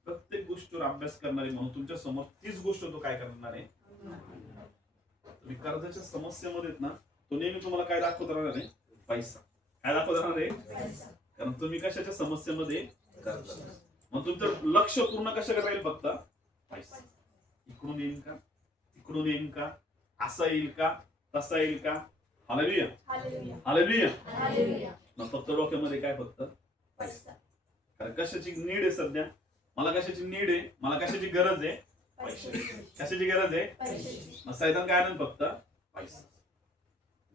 प्रत्येक गोष्टीवर अभ्यास करणारे म्हणून तुमच्या समोर तीच गोष्ट तो काय करणार आहे? तुम्ही कर्जाच्या समस्येमध्ये ना तो नेहमी तुम्हाला काय दाखवत राहणार आहे? पैसा. काय दाखवत राहणार आहे? कारण तुम्ही कशाच्या समस्येमध्ये? मग तुमचं लक्ष पूर्ण कशाकडे राहील? फक्त पैसा. इकडून येईल का? तिकडून येईल का? असा येईल का? तसा येईल का? Hallelujah hallelujah. मग फक्त डोक्यामध्ये काय? फक्त पैसा. कारण कशाची नीड आहे सध्या? मला कशाची नीड आहे? मला कशाची गरज आहे? पैशाची. कशाची गरज आहे? मग सैतान काय आणेल? फक्त पैसा.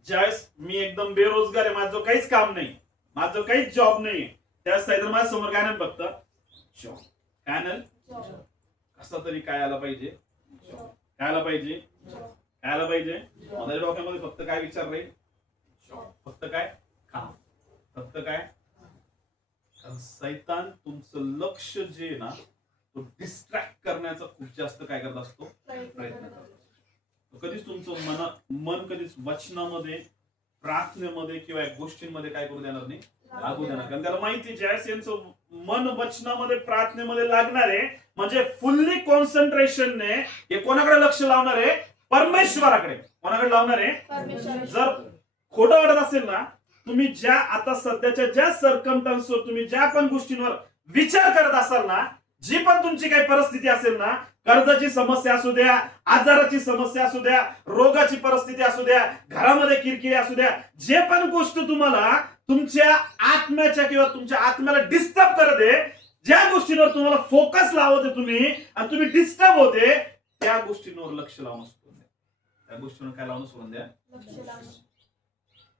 ज्यावेळेस मी एकदम बेरोजगार आहे, माझं काहीच काम नाही, माझं काहीच जॉब नाही, त्यावेळेस सैतान माझ्या समोर काय आणेल? फक्त जॉब. काय आणेल? कसा तरी काय आला पाहिजे? जॉब. काय आला पाहिजे? काय आला पाहिजे? माझ्या डोक्यामध्ये फक्त काय विचार राहील? जॉब. फक्त काय? काम. फक्त काय? कारण सैतान तुमचं लक्ष जे आहे ना तो डिस्ट्रॅक्ट करण्याचा खूप जास्त काय करत असतो? प्रयत्न करतो. कधीच तुमचं मन कधीच वचनामध्ये प्रार्थनेमध्ये किंवा गोष्टींमध्ये काय करू देणार नाही? लागू देणार. कारण त्याला माहिती ज्यावेळेस यांचं मन वचनामध्ये प्रार्थनेमध्ये लागणार आहे म्हणजे फुल्ली कॉन्सन्ट्रेशनने हे कोणाकडे लक्ष लावणार आहे? परमेश्वराकडे. कोणाकडे लावणार आहे? जर खोटं वाटत असेल ना तुम्ही ज्या आता सध्याच्या ज्या सर्कमस्टन्सवर तुम्ही ज्या पण गोष्टींवर विचार करत असाल ना, जी पण तुमची काही परिस्थिती असेल ना, कर्जाची समस्या असू द्या, आजाराची समस्या असू द्या, रोगाची परिस्थिती असू द्या, घरामध्ये किरकिरी असू द्या, जे पण गोष्ट तुम्हाला तुमच्या आत्म्याच्या किंवा तुमच्या आत्म्याला डिस्टर्ब करत आहे, ज्या गोष्टींवर तुम्हाला फोकस लावते तुम्ही आणि तुम्ही डिस्टर्ब होते त्या गोष्टींवर लक्ष लावणं सोडून द्या. त्या गोष्टींवर काय लावणं सोडून द्या?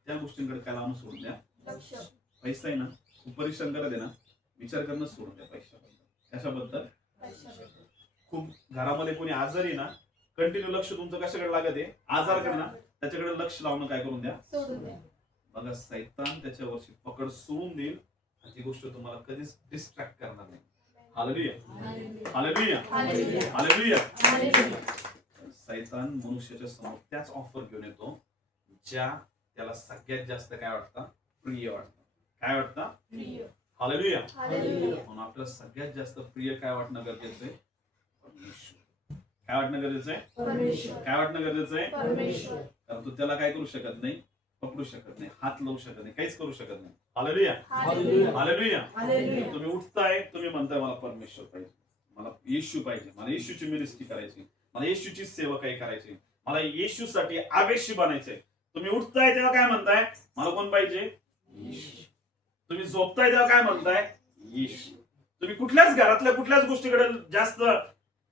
त्या गोष्टींकडे काय लावणं सोडून द्या? पैसा आहे ना खूप परिश्रम करत आहे ना, विचार करणं सोडून द्या पैशाबद्दल. कशाबद्दल? खूप घरामध्ये कोणी आजारी ना कंटिन्यू लक्ष तुमचं कशाकडे लागत आहे? आजारकडे ना, त्याच्याकडे लक्ष लावणं काय करून द्या? बघा सैतान त्याच्यावरची पकड सोडून देईल आणि ती गोष्ट तुम्हाला कधीच डिस्ट्रॅक्ट करणार नाही. Hallelujah hallelujah hallelujah. सैतान मनुष्याच्या समोर त्याच ऑफर घेऊन येतो ज्या त्याला सगळ्यात जास्त काय वाटतं? प्रिय वाटतं. काय वाटतं? हालेलुया. म्हणून आपल्याला सगळ्यात जास्त प्रिय काय वाटणं गरजेचं आहे? परमेश्वर. काय वाटणं गरजेचं आहे? काय वाटणं गरजेचं आहे? कारण तू त्याला काय करू शकत नाही? पकडू शकत नाही, हात लावू शकत नाही, काहीच करू शकत नाही. Hallelujah hallelujah. तुम्ही उठताय, तुम्ही म्हणताय मला परमेश्वर पाहिजे, मला येशू पाहिजे, मला येशूची मिनिस्ट्री करायची, मला येशूची सेवा काही करायची, मला येशूसाठी आवेशी बनायचंय. तुम्ही उठताय तेव्हा काय म्हणताय? मला कोण पाहिजे? येशू. तुम्ही झोपताय तेव्हा काय म्हणताय? येशू. तुम्ही कुठल्याच घरातल्या कुठल्याच गोष्टीकडे जास्त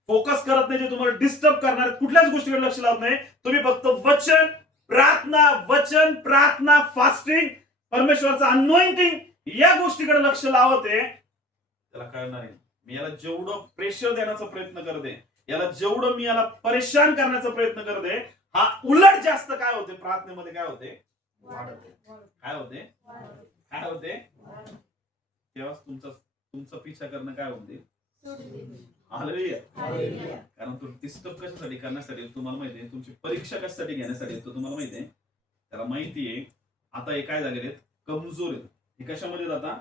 फोकस करत नाही जे तुम्हाला डिस्टर्ब करणार, कुठल्याच गोष्टीकडे लक्ष लावत नाही. तुम्ही फक्त वचन प्रार्थना फास्टिंग, परमेश्वराचं अनॉइंटिंग या गोष्टीकडे लक्ष लावते. त्याला कळणार आहे मी याला जेवढं प्रेशर देण्याचा प्रयत्न करते, याला जेवढं मी याला परेशान करण्याचा प्रयत्न करते, हा उलट जास्त काय होते? प्रार्थनेमध्ये काय होते? काय होते? काय होते? तेव्हा तुमचा पिछा करणं काय होते? हालेलुया. कारण तो डिस्टर्ब कशासाठी करण्यासाठी? तुम्हाला माहिती आहे तुमची परीक्षा कशासाठी घेण्यासाठी तो तुम्हाला माहिती आहे. त्याला माहिती आहे आता हे काय झालेले आहेत? कमजोर आहेत. हे कशामध्ये जाता?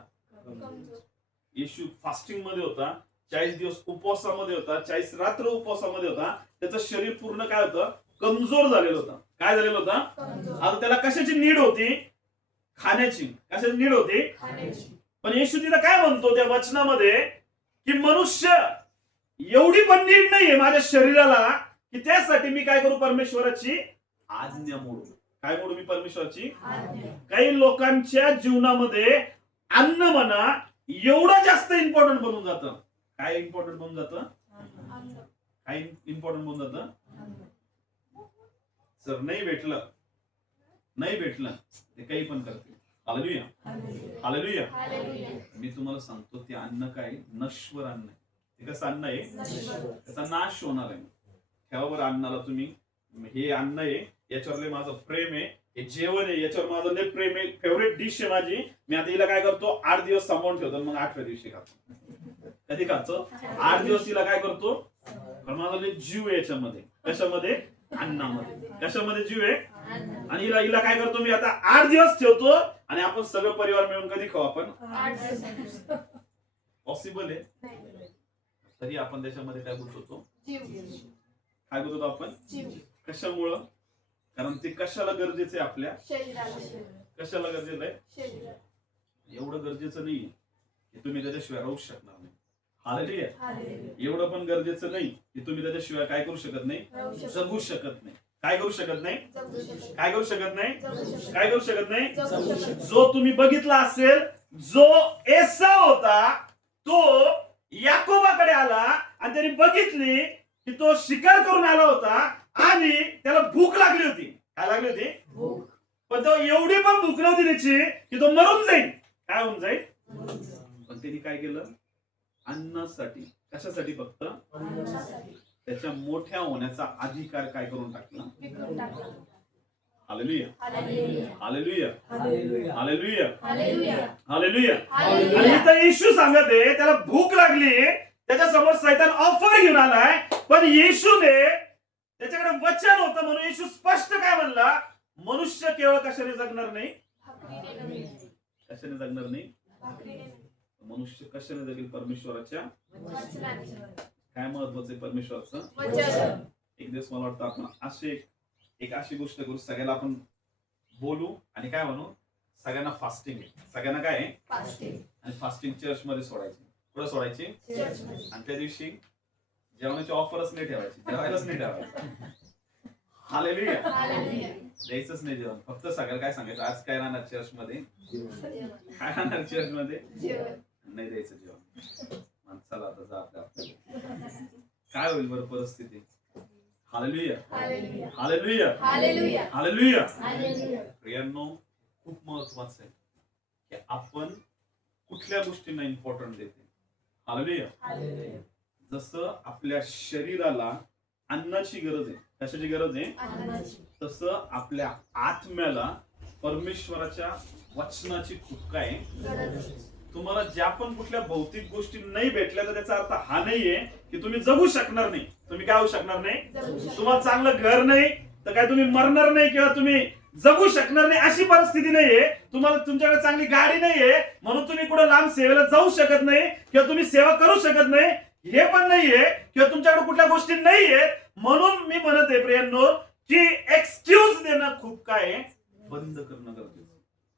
येशू फास्टिंग मध्ये होता, 40 दिवस उपवासामध्ये होता, 40 रात्र उपवासामध्ये होता. त्याचं शरीर पूर्ण काय होतं, कमजोर झालेलं होतं. काय झालेलं होतं, कमजोर. आता त्याला कशाची नीड होती, खाण्याची. कशाची नीड होती, खाण्याची. पण येशू तिथं काय म्हणतो त्या वचनामध्ये की मनुष्य एवढी पण नीड नाहीये माझ्या शरीराला की त्यासाठी मी काय करू, परमेश्वराची आज्ञा मोडू. काय मोडू मी, परमेश्वराची. आज्ञा. काही लोकांच्या जीवनामध्ये अन्न म्हणा एवढं जास्त इम्पॉर्टंट बनून जातं. काय इम्पॉर्टंट बनून जातं, अन्न. काय इम्पॉर्टंट बनून जातं. अन्न. जर नाही भेटलं ते काही पण करते. Hallelujah, hallelujah. हालेलुया. हालेलुया. मी तुम्हाला सांगतो ते अन्न काय, नश्वर अन्न आहे. ते कसं अन्न आहे, नश्वर. त्याचा नाश होणार आहे. ठेवा बरं अन्नाला तुम्ही, हे अन्न आहे, याच्यावरले माझं प्रेम आहे, हे जेवण आहे, याच्यावर माझं लय प्रेम आहे, फेवरेट डिश आहे माझी. मी आता हिला काय करतो, 8 दिवस सांभाळून ठेवतो, मग 8व्या दिवशी खातो. कधी खातो, 8 दिवस तिला काय करतो, कारण माझा लय जीव आहे याच्यामध्ये. कशामध्ये, अन्नामध्ये. कशामध्ये जीव आहे. अन्न. आणि हिला काय करतो मी आता 8 दिवस ठेवतो आणि आपण सगळं परिवार मिळून कधी खाऊ आपण. 8 दिवस. पॉसिबल आहे. नाही. तरी आपण त्याच्यामध्ये काय गुंतवतो, जीव. काय गुंतवतो आपण. जीव. कशामुळं, कारण ते कशाला गरजेचं आहे, आपल्या शरीराला. कशाला गरजेचं आहे. शरीराला. एवढं गरजेचं नाही की तुम्ही त्याच्याशिवाय राहू शकणार नाही. हालेलुया. हालेलुया. एवढं पण गरजेचं नाही की तुम्ही त्याच्याशिवाय काय करू शकत नाही, राहू शकत. जगू शकत नाही. काय करू शकत नाही, जगू शकत. काय करू शकत नाही, जगू शकत. काय करू शकत नाही. जगू शकत. जो तुम्ही बघितला असेल, जो एसाव होता तो याकोबाकडे आला आणि त्यांनी बघितली की तो शिकार करून आला होता आणि त्याला भूक लागली होती. काय लागली होती, भूक. पण तो एवढी पण भूक नव्हती त्याची की तो मरून जाईल. काय होऊन जाईल, पण त्यांनी काय केलं, अन्नासाठी. कशासाठी, फक्त अन्नासाठी. त्याच्या मोठ्या होण्याचा अधिकार काय करून टाकला. विकून टाकला. Hallelujah, hallelujah. Hallelujah, hallelujah. Hallelujah, hallelujah. Hallelujah. आणि हालेलुया. इथं येशू सांगत आहे त्याला भूक लागली, त्याच्या समोर सैतान ऑफर घेऊन आलाय, पण येशूने त्याच्याकडे वचन होतं म्हणून येशू स्पष्ट काय म्हणला, मनुष्य केवळ कशाने जगणार नाही, भाकरीने नव्हे. कशाने जगणार नाही, भाकरीने नव्हे. मनुष्य कशाने जगेल, परमेश्वराच्या. वचनाने. काय महत्वाचं आहे परमेश्वराचं. वचन. एक दिवस मला वाटतं आपण एक अशी गोष्ट करू, सगळ्याला आपण बोलू आणि काय म्हणू, सगळ्यांना फास्टिंग आहे. सगळ्यांना काय आहे, फास्टिंग. आणि फास्टिंग चर्च मध्ये सोडायची. कुठं सोडायची, चर्चमध्ये. आणि त्या दिवशी जेवणाची ऑफरच नाही ठेवायची, जेवायलाच नाही ठेवायचं. हालेलुया. हालेलुया. द्यायचंच नाही जेवण. फक्त सगळ्याला काय सांगायचं, आज काय राहणार चर्च मध्ये, जेवण. काय राहणार चर्च मध्ये, जेवण. नाही द्यायचं जेवण. माणसाला आता जा आपल्या. काय होईल बरं परिस्थिती. Hallelujah, hallelujah. Hallelujah, hallelujah. Hallelujah. Hallelujah. प्रियांनो, खूप महत्वाचं आहे की आपण कुठल्या गोष्टींना इम्पॉर्टंट देते. हालेलुया. हालेलुया. जसं आपल्या शरीराला अन्नाची गरज आहे, कशाची गरज आहे, अन्नाची. तसं आपल्या आत्म्याला परमेश्वराच्या वचनाची खूप काय आहे. गरज. तुम्हाला ज्या पण कुठल्या भौतिक गोष्टी नाही भेटल्या तर त्याचा अर्थ हा नाहीये की तुम्ही जगू शकणार नाही. तुम्ही काय होऊ शकणार नाही, जगू शकत. तुम्हाला चांगलं घर नाही तर काय तुम्ही मरणार नाही किंवा तुम्ही जगू शकणार नाही, अशी परिस्थिती नाहीये. तुम्हाला तुमच्याकडे चांगली गाडी नाहीये म्हणून तुम्ही कुठे लांब सेवेला जाऊ शकत नाही किंवा तुम्ही सेवा करू शकत नाही, हे पण नाहीये. किंवा तुमच्याकडे कुठल्या गोष्टी नाहीये म्हणून मी म्हणत आहे प्रियांनो की एक्सक्यूज देणं खूप काय आहे, बंद करणं गरजेचं.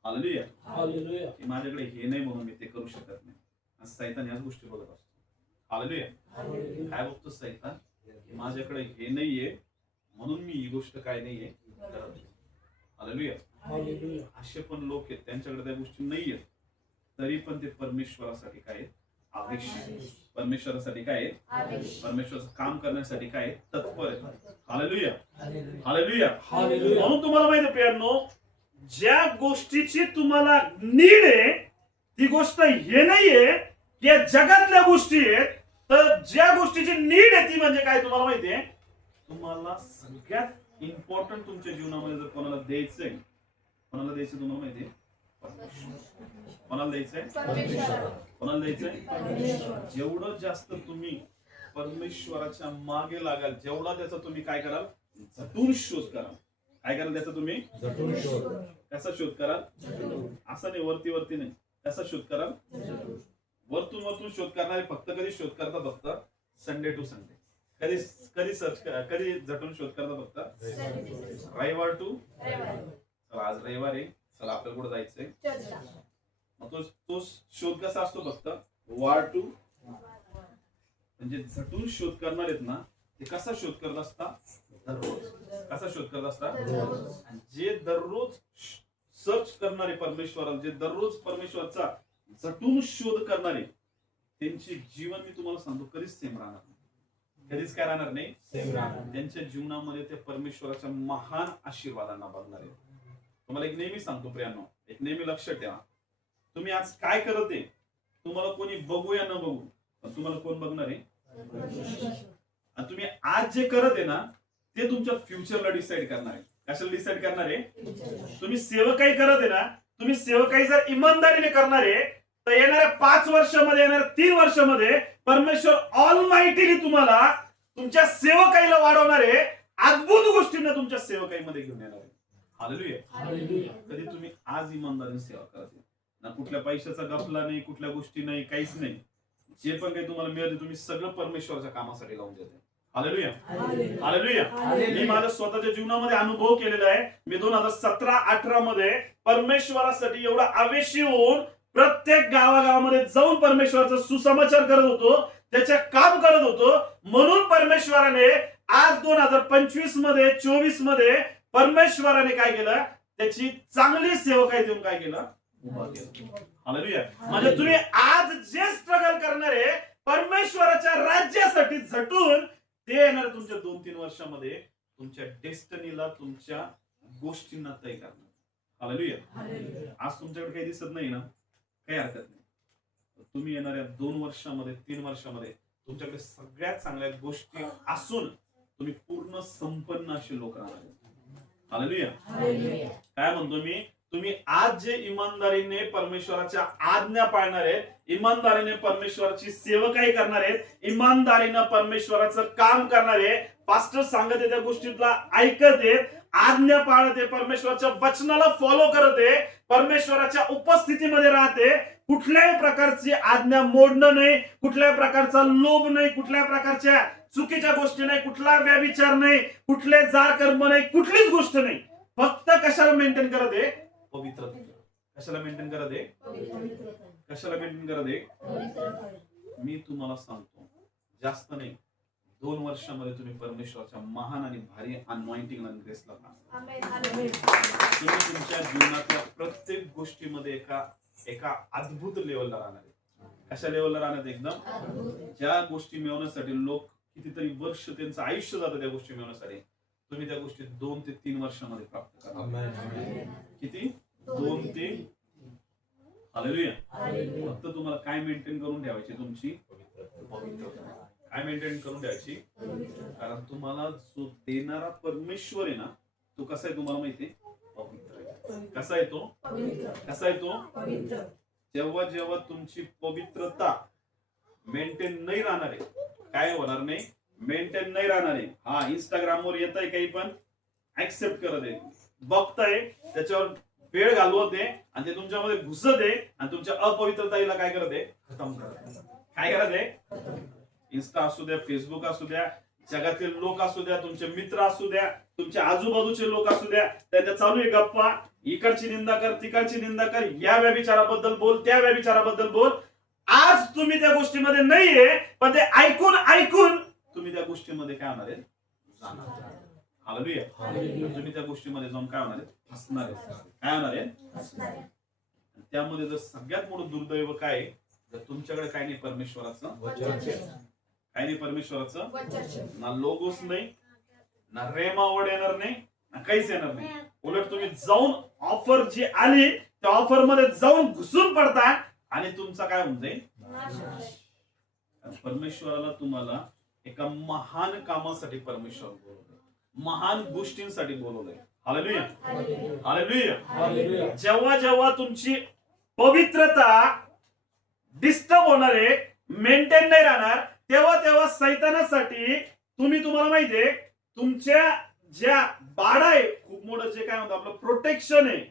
हालेलुया. हालेलुया. की माझ्याकडे हे नाही म्हणून मी ते करू शकत नाही. आज सैतान याच गोष्टी बघत असतो. हालेलुया. हालेलुया. काय बघतो सैतान, की माझ्याकडे हे नाहीये म्हणून मी ही गोष्ट काय नाहीये करत नाही. हालेलुया. हालेलुया. असे पण लोक आहेत त्यांच्याकडे त्या गोष्टी नाहीयेत तरी पण ते परमेश्वरासाठी काय आहेत, आवश्यक. परमेश्वरासाठी काय आहेत, आवेश. परमेश्वराचं काम करण्यासाठी काय आहेत, तत्पर आहेत. Hallelujah, hallelujah. हालेलुया. हालेलुया. म्हणून तुम्हाला माहिती आहे प्रियांनो, ज्या गोष्टीची तुम्हाला नीड आहे ती गोष्ट हे नाहीये की या जगातल्या गोष्टी आहेत. तर ज्या गोष्टीची नीड आहे ती म्हणजे काय तुम्हाला माहिती आहे, तुम्हाला सगळ्यात इम्पॉर्टंट तुमच्या जीवनामध्ये जर कोणाला द्यायचंय, कोणाला द्यायचं तुम्हाला माहिती आहे, कोणाला द्यायचंय, परमेश्वर. कोणाला द्यायचंय. परमेश्वर. जेवढं जास्त तुम्ही परमेश्वराच्या मागे लागाल जेवढा त्याचा तुम्ही काय कराल, झटून शोध कराल. काय कराल त्याचा तुम्ही, जटून शोध. कसा शोध कराल, जटून. असं नाही वरती वरती नाही, कसा शोध कराल, जटून. वरतून वरतून शोध करणारे फक्त कधी शोध करता फक्त संडे टू संडे. कधी कधी सर्च कधी झटून शोध करता फक्त रविवार टू. चला आज रविवार आहे, चला आपल्याला कुठे जायचंय. मग तो शोध कसा असतो फक्त वार टू. म्हणजे झटून शोध करणार आहेत ना ते कसा शोध करत असता दररोज. कसा शोध करत असता. आणि जे दररोज सर्च करणारे परमेश्वराला, जे दररोज परमेश्वराचा झटून शोध करणारे, त्यांचे जीवन मी तुम्हाला सांगतो कधीच सेम राहणार नाही. कधीच काय राहणार नाही. त्यांच्या जीवनामध्ये ते परमेश्वराच्या महान आशीर्वादांना बघणार आहे. तुम्हाला एक नेहमी सांगतो प्रियांनो, एक नेहमी लक्षात ठेवा, तुम्ही आज काय करत आहे तुम्हाला कोणी बघू या न बघू, पण तुम्हाला कोण बघणार आहे. आणि तुम्ही आज जे करत आहे ना ते तुमच्या फ्युचरला डिसाईड करणार आहे. कशाला डिसाईड करणार आहे. तुम्ही सेवकाई करत आहे ना, तुम्ही सेवकाई जर इमानदारीने करणार आहे तर येणाऱ्या 5 वर्षामध्ये, येणाऱ्या 3 वर्षामध्ये परमेश्वर ऑलमाइटीली तुम्हाला तुमच्या सेवकाईला वाढवणार आहे. अद्भुत गोष्टींना तुमच्या सेवकाईमध्ये घेऊन येणार आहे. हालेलुया. कधी तुम्ही आज इमानदारीने सेवा करत ना, कुठल्या पैशाचा गफला नाही, कुठल्या गोष्टी नाही, काहीच नाही. जे पण काही तुम्हाला मिळते तुम्ही सगळं परमेश्वराच्या कामासाठी लावून देते. हालेलुया. हालेलुया. मी माझ्या स्वतःच्या जीवनामध्ये अनुभव केलेला आहे. मी 2017-18 मध्ये परमेश्वरासाठी एवढा आवेशी होऊन प्रत्येक गावागावामध्ये जाऊन परमेश्वराचा सुसमाचार करत होतो, त्याचे काम करत होतो. म्हणून परमेश्वराने आज 2025 मध्ये 24 मध्ये परमेश्वराने काय केलं, त्याची चांगली सेवकाई देऊन काय केलं, उभा केलं. हालेलुया. म्हणजे तुम्ही आज जे स्ट्रगल करणार आहे परमेश्वराच्या राज्यासाठी झटून, ते येणार तुमच्या 2-3 वर्षामध्ये तुमच्या डेस्टिनीला, तुमच्या गोष्टींना तय करणार. हालेलुया. आज तुमच्याकडे काही दिसत नाही ना, काही हरकत नाही. तुम्ही येणाऱ्या 2 वर्षामध्ये 3 वर्षामध्ये तुमच्याकडे सगळ्यात चांगल्या गोष्टी असून तुम्ही पूर्ण संपन्न असे लोक राहणार. हालेलुया. काय म्हणतो मी, तुम्ही आज जे इमानदारीने परमेश्वराच्या आज्ञा पाळणार आहेत, इमानदारीने परमेश्वराची सेवकाई करणार आहेत, इमानदारीने परमेश्वराचं काम करणार आहे, पास्टर सांगत आहे त्या गोष्टीला ऐकत आहेत, आज्ञा पाळत आहे, परमेश्वराच्या वचनाला फॉलो करत आहे, परमेश्वराच्या उपस्थितीमध्ये राहते, कुठल्याही प्रकारची आज्ञा मोडणं नाही, कुठल्याही प्रकारचा लोभ नाही, कुठल्याही प्रकारच्या चुकीच्या गोष्टी नाही, कुठला व्यभिचार नाही, कुठले जार कर्म नाही, कुठलीच गोष्ट नाही. फक्त कशाला मेंटेन करत आहे, पवित्रता. कशाला मेंटेन करत आहे, कशाला मेंटेन करत आहे. मी तुम्हाला सांगतो जास्त नाही, 2 वर्षामध्ये तुम्ही परमेश्वराच्या महान आणि भारी अनॉइंटिंग आणि ग्रेसला पाहणार. तुम्ही तुमच्या जीवनातल्या प्रत्येक गोष्टीमध्ये एका अद्भुत लेवलला राहणार आहे. कशा लेवलला राहणार एकदम, ज्या गोष्टी मिळवण्यासाठी लोक कितीतरी वर्ष त्यांचं आयुष्य जातं त्या गोष्टी मिळवण्यासाठी, तुम्ही त्या गोष्टी 2 ते 3 वर्षामध्ये प्राप्त करा. किती 2 ते. हालेलुया. फक्त तुम्हाला काय मेंटेन करून ठेवायची, तुमची पवित्रता. काय मेंटेन करून ठेवायची, कारण तुम्हाला जो देणारा परमेश्वर आहे ना, तो कसा आहे तुम्हाला माहिती आहे, पवित्र आहे. कसा आहे तो, कसा आहे तो. जेव्हा जेव्हा तुमची पवित्रता मेंटेन नाही राहणार आहे, काय होणार नाही, मेंटेन नाही राहणार आहे. हा इंस्टाग्रामवर येत आहे काही पण ऍक्सेप्ट करत आहे, बघताय, त्याच्यावर वेळ घालवत आहे आणि ते तुमच्यामध्ये घुसत आहे आणि तुमच्या अपवित्रताला काय करत आहे, खतम करत आहे. काय करत आहे. इन्स्टा असू द्या, फेसबुक असू द्या, जगातील लोक असू द्या, तुमचे मित्र असू द्या, तुमच्या आजूबाजूचे लोक असू द्या, त्यांच्या चालू आहे गप्पा, इकडची निंदा कर, तिकडची निंदा कर, या व्यभिचाराबद्दल बोल, त्या व्यभिचाराबद्दल बोल. आज तुम्ही त्या गोष्टीमध्ये नाहीये, पण ते ऐकून ऐकून तुम्ही त्या गोष्टीमध्ये काय होणार आहे, जाणार. हालेलुया. तुम्ही त्या गोष्टीमध्ये जाऊन काय होणार आहे, फसणार आहे. काय होणार आहे. त्यामध्ये जर सगळ्यात मोठं दुर्दैव काय, जर तुमच्याकडे काय नाही परमेश्वराचं, काय नाही परमेश्वराचं, ना लोगोस नाही, ना रेमावड येणार नाही, ना काहीच येणार नाही. उलट तुम्ही जाऊन ऑफर जी आली त्या ऑफर मध्ये जाऊन घुसून पडता आणि तुमचा काय होऊन जाईल. परमेश्वराला तुम्हाला एका महान कामासाठी परमेश्वर बोलवलंय, महान गोष्टींसाठी बोलवलंय. हालेलुया. हालेलुया. जेव्हा जेव्हा तुमची पवित्रता डिस्टर्ब होणार आहे, मेंटेन नाही राहणार, तेव्हा तेव्हा सैतानासाठी तुम्हाला माहितीये, तुमच्या ज्या बाडा आहे, खूप मोठं जे काय म्हणतो आपलं प्रोटेक्शन आहे,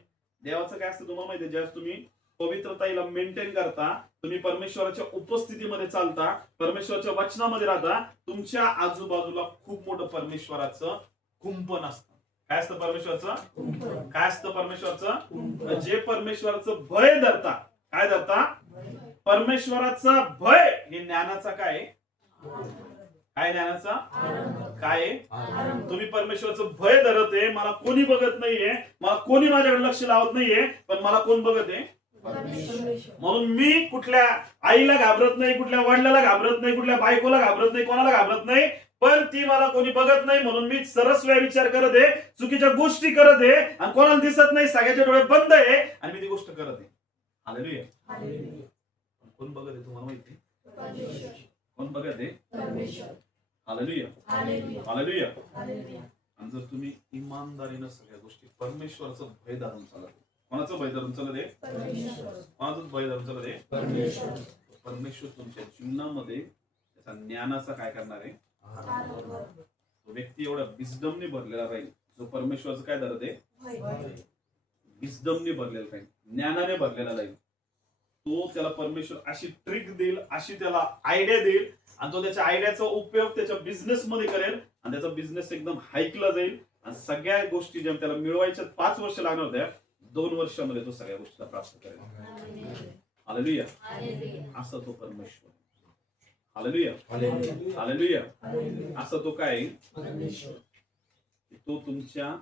देवाचं काय असतं तुम्हाला माहितीये. ज्यावेळेस तुम्ही पवित्रताला मेंटेन करता तुम्ही परमेश्वराच्या उपस्थितीमध्ये चालता, परमेश्वराच्या वचनामध्ये राहता, तुमच्या आजूबाजूला खूप मोठं परमेश्वराचं कुंपण असतं. काय असतं परमेश्वराचं? काय असतं परमेश्वराचं? जे परमेश्वराचं भय धरता. काय धरता? परमेश्वराचा भय हे ज्ञानाचा काय? काय ज्ञानाचा? काय? तुम्ही परमेश्वराचं भय धरत आहे. मला कोणी बघत नाहीये, मला कोणी माझ्याकडे लक्ष लावत नाहीये, पण मला कोण बघत आहे? म्हणून मी कुठल्या आईला घाबरत नाही, कुठल्या वडिलाला घाबरत नाही, कुठल्या बायकोला घाबरत नाही, कोणाला घाबरत नाही, पण ती मला कोणी बघत नाही म्हणून मी सरस्वय विचार करत आहे, चुकीच्या गोष्टी करत आहे आणि कोणाला दिसत नाही, सगळ्याचे डोळे बंद आहे आणि मी ती गोष्ट करत आहे. हालेलुया. कोण बघत आहे तुम्हाला माहिती? कोण बघत आहे? हालेलुया. हालेलुया. आणि जर तुम्ही इमानदारीनं सगळ्या गोष्टी परमेश्वराचं भय धरून चालत, कोणाचं भय धरून चालत आहे? कोणाचंच भय धरून चालत आहे? परमेश्वर तुमच्या जीवनामध्ये त्याचा ज्ञानाचा काय करणार आहे? तो व्यक्ती एवढा विस्डमने भरलेला राहील जो परमेश्वराचं काय धरत आहे? विस्डमने भरलेला राहील, ज्ञानाने भरलेला राहील. तो त्याला परमेश्वर अशी ट्रिक देईल, अशी त्याला आयडिया देईल आणि तो त्याच्या आयडियाचा उपयोग त्याच्या बिझनेस मध्ये करेल आणि त्याचा बिझनेस एकदम हाईकला जाईल आणि सगळ्या गोष्टी ज्या त्याला मिळवायच्या 5 वर्ष लागणार होत्या 2 वर्षामध्ये तो सगळ्या गोष्टीला प्राप्त करेल. हालेलुया. असं तो परमेश्वर. हालेलुया. हालेलुया. असं तो काय? तो तुमच्या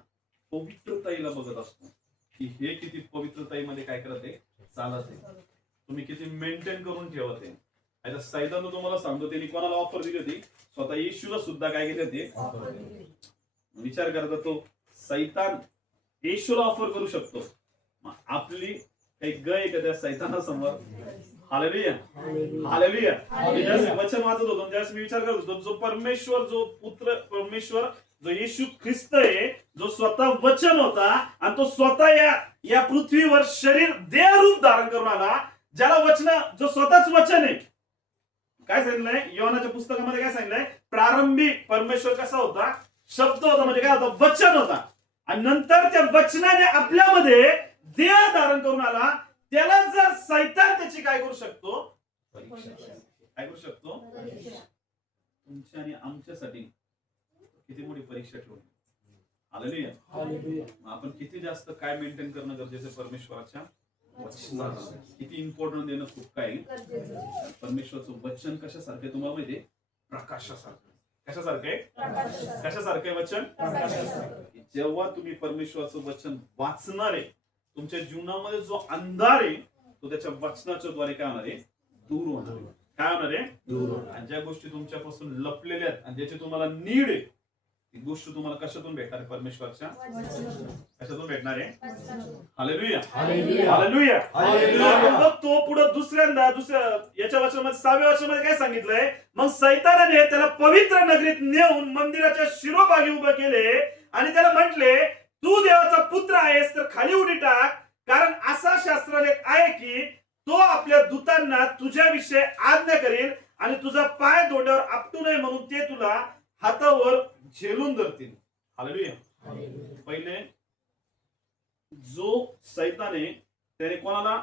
पवित्रताईला बघत असतो की हे किती पवित्रताईमध्ये काय करत आहे? चालत आहे. तुम्ही किती मेंटेन करून ठेवत आहे. आता सैतान तुम्हाला सांगतो त्यांनी कोणाला ऑफर दिली होती? स्वतः येशूला सुद्धा काय केले होते? विचार करता तो सैतान येशूला ऑफर करू शकतो, आपली काही गय का त्या सैतानासमोर? हालेलुया. हालेलुया. वचन वाचत होतो त्यावेळेस मी विचार करत होतो, जो परमेश्वर, जो पुत्र परमेश्वर, जो येशू ख्रिस्त आहे, जो स्वतः वचन होता आणि तो स्वतः या पृथ्वीवर शरीर देह रूप धारण करून आला, ज्याला वचन, जो स्वतःच वचन आहे. काय सांगितलंय योहानाच्या पुस्तकामध्ये? काय सांगितलंय? प्रारंभी परमेश्वर कसा होता? शब्द होता, म्हणजे काय होता? वचन होता. आणि नंतर त्या वचनाने आपल्यामध्ये देह धारण करून आला. त्याला जर सैतान त्याची काय करू शकतो? काय करू शकतो? तुमच्या आणि आमच्यासाठी किती मोठी परीक्षा ठेवली. हालेलुया. आपण किती जास्त काय मेंटेन करणं गरजेचं? परमेश्वराच्या वचनाला किती इम्पॉर्टन्स देणं खूप काय? परमेश्वराचं वचन कशासारखं तुम्हाला माहिती? प्रकाशासारखं. कशासारखं आहे? कशासारखं आहे वचन? जेव्हा तुम्ही परमेश्वराचं वचन वाचणार आहे, तुमच्या जीवनामध्ये जो अंधार आहे तो त्याच्या वचनाच्या द्वारे काय होणार आहे? दूर होणार. काय होणार आहे? दूर. आणि ज्या गोष्टी तुमच्यापासून लपलेल्या आहेत आणि ज्याची तुम्हाला नीड आहे, ती गोष्ट तुम्हाला कशातून भेटणार आहे? परमेश्वरच्या कशातून भेटणार आहे? हालेलुया. हालेलुया. हालेलुया. तो पुढे दुसऱ्या याच्या वचनामध्ये 6व्या वचनामध्ये काय सांगितलंय? मग सैतानाने त्याला पवित्र नगरीत नेऊन मंदिराच्या शिरोभागी उभे केले आणि त्याला म्हटले, तू देवाचा पुत्र आहेस तर खाली उडी टाक, कारण असा शास्त्रलेख आहे की तो आपल्या दूतांना तुझ्याविषयी आज्ञा करेल आणि तुझा पाय दोंड्यावर आपटू नये म्हणून ते तुला हातावर झेलून धरतील. हालेलुया. पहिले जो सैतान आहे त्याने कोणाला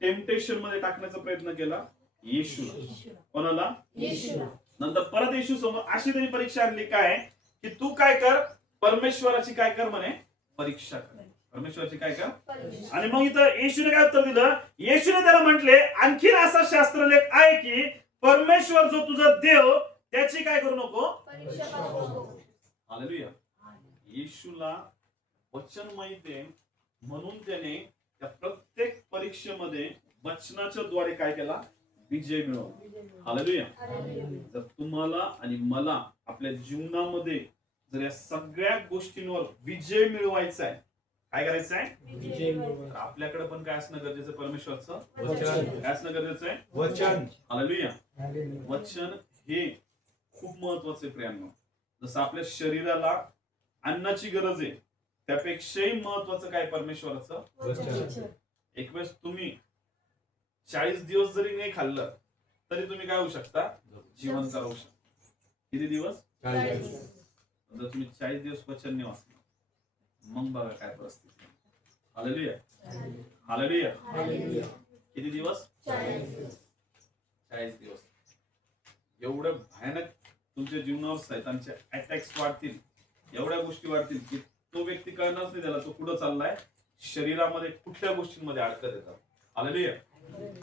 टेम्पटेशन मध्ये टाकण्याचा प्रयत्न केला? येशू. कोणाला? येशूला. नंतर परत येशू समोर अशी त्यांनी परीक्षा आणली काय की तू काय कर? परमेश्वराची काय कर म्हणे? परीक्षा कर. परमेश्वराची काय कर? आणि मग इथं येशूने काय उत्तर दिलं? येशूने त्याला म्हटले, आणखीन असा शास्त्रलेख आहे की परमेश्वर जो तुझा देव त्याची काय करू नको? हालेलुया. येशूला वचन माहिती आहे म्हणून त्याने त्या प्रत्येक परीक्षेमध्ये वचनाच्या द्वारे काय केला? विजय मिळवला. हालेलुया. तर तुम्हाला आणि मला आपल्या जीवनामध्ये जर या सगळ्या गोष्टींवर विजय मिळवायचा आहे, काय करायचं आहे? आपल्याकडे पण काय असणं गरजेचं? परमेश्वरचं वचन. काय असणं गरजेचं आहे? वचन. हालेलुया. वचन हे खूप महत्वाचं आहे प्रियांनो. जसं आपल्या शरीराला अन्नाची गरज आहे, त्यापेक्षाही महत्वाचं काय? परमेश्वराचं वचन. एक वेळेस तुम्ही 40 दिवस जरी नाही खाल्लं तरी तुम्ही काय होऊ शकता? जिवंत राहू शकता. किती दिवस? 40. जर तुम्ही 40 दिवस वचन नाही वाचलं मग बघा काय परिस्थिती. हालेलुया. हालेलुया. किती दिवस? 40 दिवस. एवढं भयानक तुमच्या जीवनावर सैतानचे अटॅक्स वाढतील, एवढ्या गोष्टी वाढतील की तो व्यक्ती कळणारच नाही त्याला तो कुठं चाललाय, शरीरामध्ये कुठल्या गोष्टींमध्ये अडकत येतात. हालेलुया.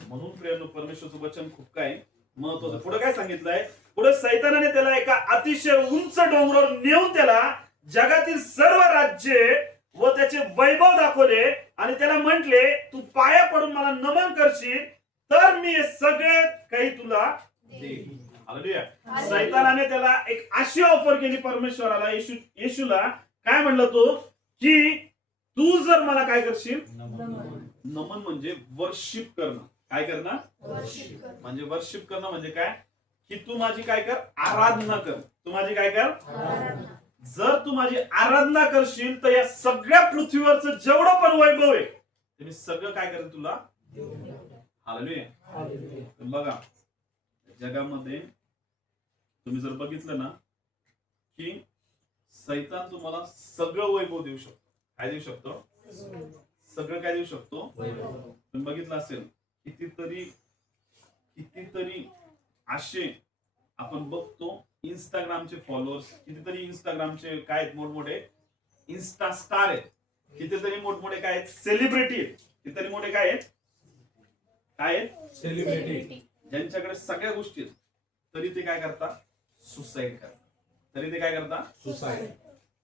म्हणून प्रियांनो, परमेश्वरचं वचन खूप काय महत्वाचं. पुढे काय सांगितलंय, पुढे सैतानाने त्याला एका अतिशय उंच डोंगरावर नेऊन त्याला जगातील सर्व राज्ये व त्याचे वैभव दाखवले आणि त्याला म्हटले, तू पाया पडून मला नमन करशील तर मी हे सगळे काही तुला देईन. हालेलुया. सैतानाने त्याला एक अशी ऑफर केली परमेश्वराला, येशूला काय म्हणलं तो, की तू जर मला काय करशील, नमन म्हणजे वर्शिप करणं. काय करणं म्हणजे वर्शिप करणं म्हणजे काय, की तू माझी काय कर, आराधना कर. तू माझी काय कर, जर तू माझी आराधना करशील तर या सगळ्या पृथ्वीवरचं जेवढं पण वैभव आहे ते मी सगळं काय करेन तुला. हालेलुया. बघा, जगामध्ये तुम्ही जर बघितलं ना की सैतान तुम्हाला सगळं वैभव देऊ शकतो. काय देऊ शकतो, सगळं काय देऊ शकतो. तुम्ही बघितलं असेल कितीतरी असे आपण बघतो इंस्टाग्रामचे फॉलोअर्स, कितीतरी इंस्टाग्रामचे काय आहेत, मोठमोठे इन्स्टा स्टार आहेत, कितीतरी मोठमोठे काय आहेत, सेलिब्रिटी आहेत, कितीतरी मोठे काय आहेत, काय आहेत, सेलिब्रिटी. ज्यांच्याकडे सगळ्या गोष्टी आहेत तरी ते काय करतात, सुसाईड करतात. तरी ते काय करतात, सुसाईड.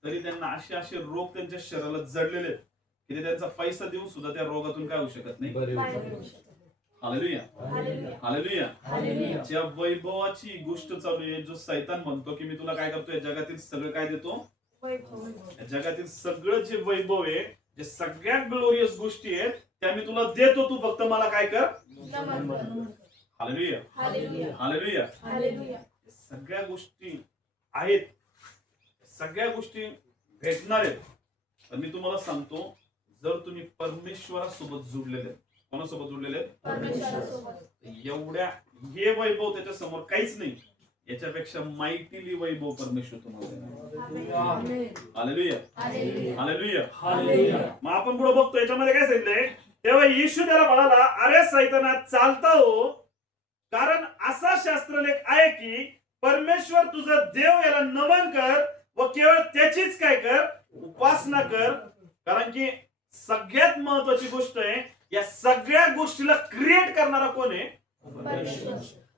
तरी त्यांना असे रोग त्यांच्या शरीराला जडलेले आहेत की ते त्यांचा पैसा देऊन सुद्धा त्या रोगातून काय होऊ शकत नाही. हालेलुया. हालेलुया. ज्या वैभवाची गोष्ट चालू आहे, जो सैतान म्हणतो की मी तुला काय करतो, या जगातील सगळं काय देतो, या जगातील सगळं जे वैभव आहे, जे सगळ्या ग्लोरियस गोष्टी आहेत त्या मी तुला देतो, तू फक्त मला काय कर. हालेलुया. हालेलुया. सगळ्या गोष्टी आहेत, सगळ्या गोष्टी भेटणार आहेत. तर मी तुम्हाला सांगतो, जर तुम्ही परमेश्वरासोबत जुडलेले आहेत, कोणासोबत जुडलेले आहेत, एवढ्या हे वैभव त्याच्या समोर काहीच नाही. याच्यापेक्षा माहितीली वैभव परमेश्वर तुम्हाला देणार. हालेलुया. हालेलुया. मग आपण पुढे बघतो, याच्यामध्ये काय सांगितलंय, तेव्हा येशू त्याला म्हणाला, अरे सैताना चालता हो, कारण असा शास्त्रलेख आहे की परमेश्वर तुझा देव याला नमन कर व केवळ त्याचीच काय कर, उपासना कर. कारण की सगळ्यात महत्वाची गोष्ट आहे, या सगळ्या गोष्टीला क्रिएट करणारा कोण आहे,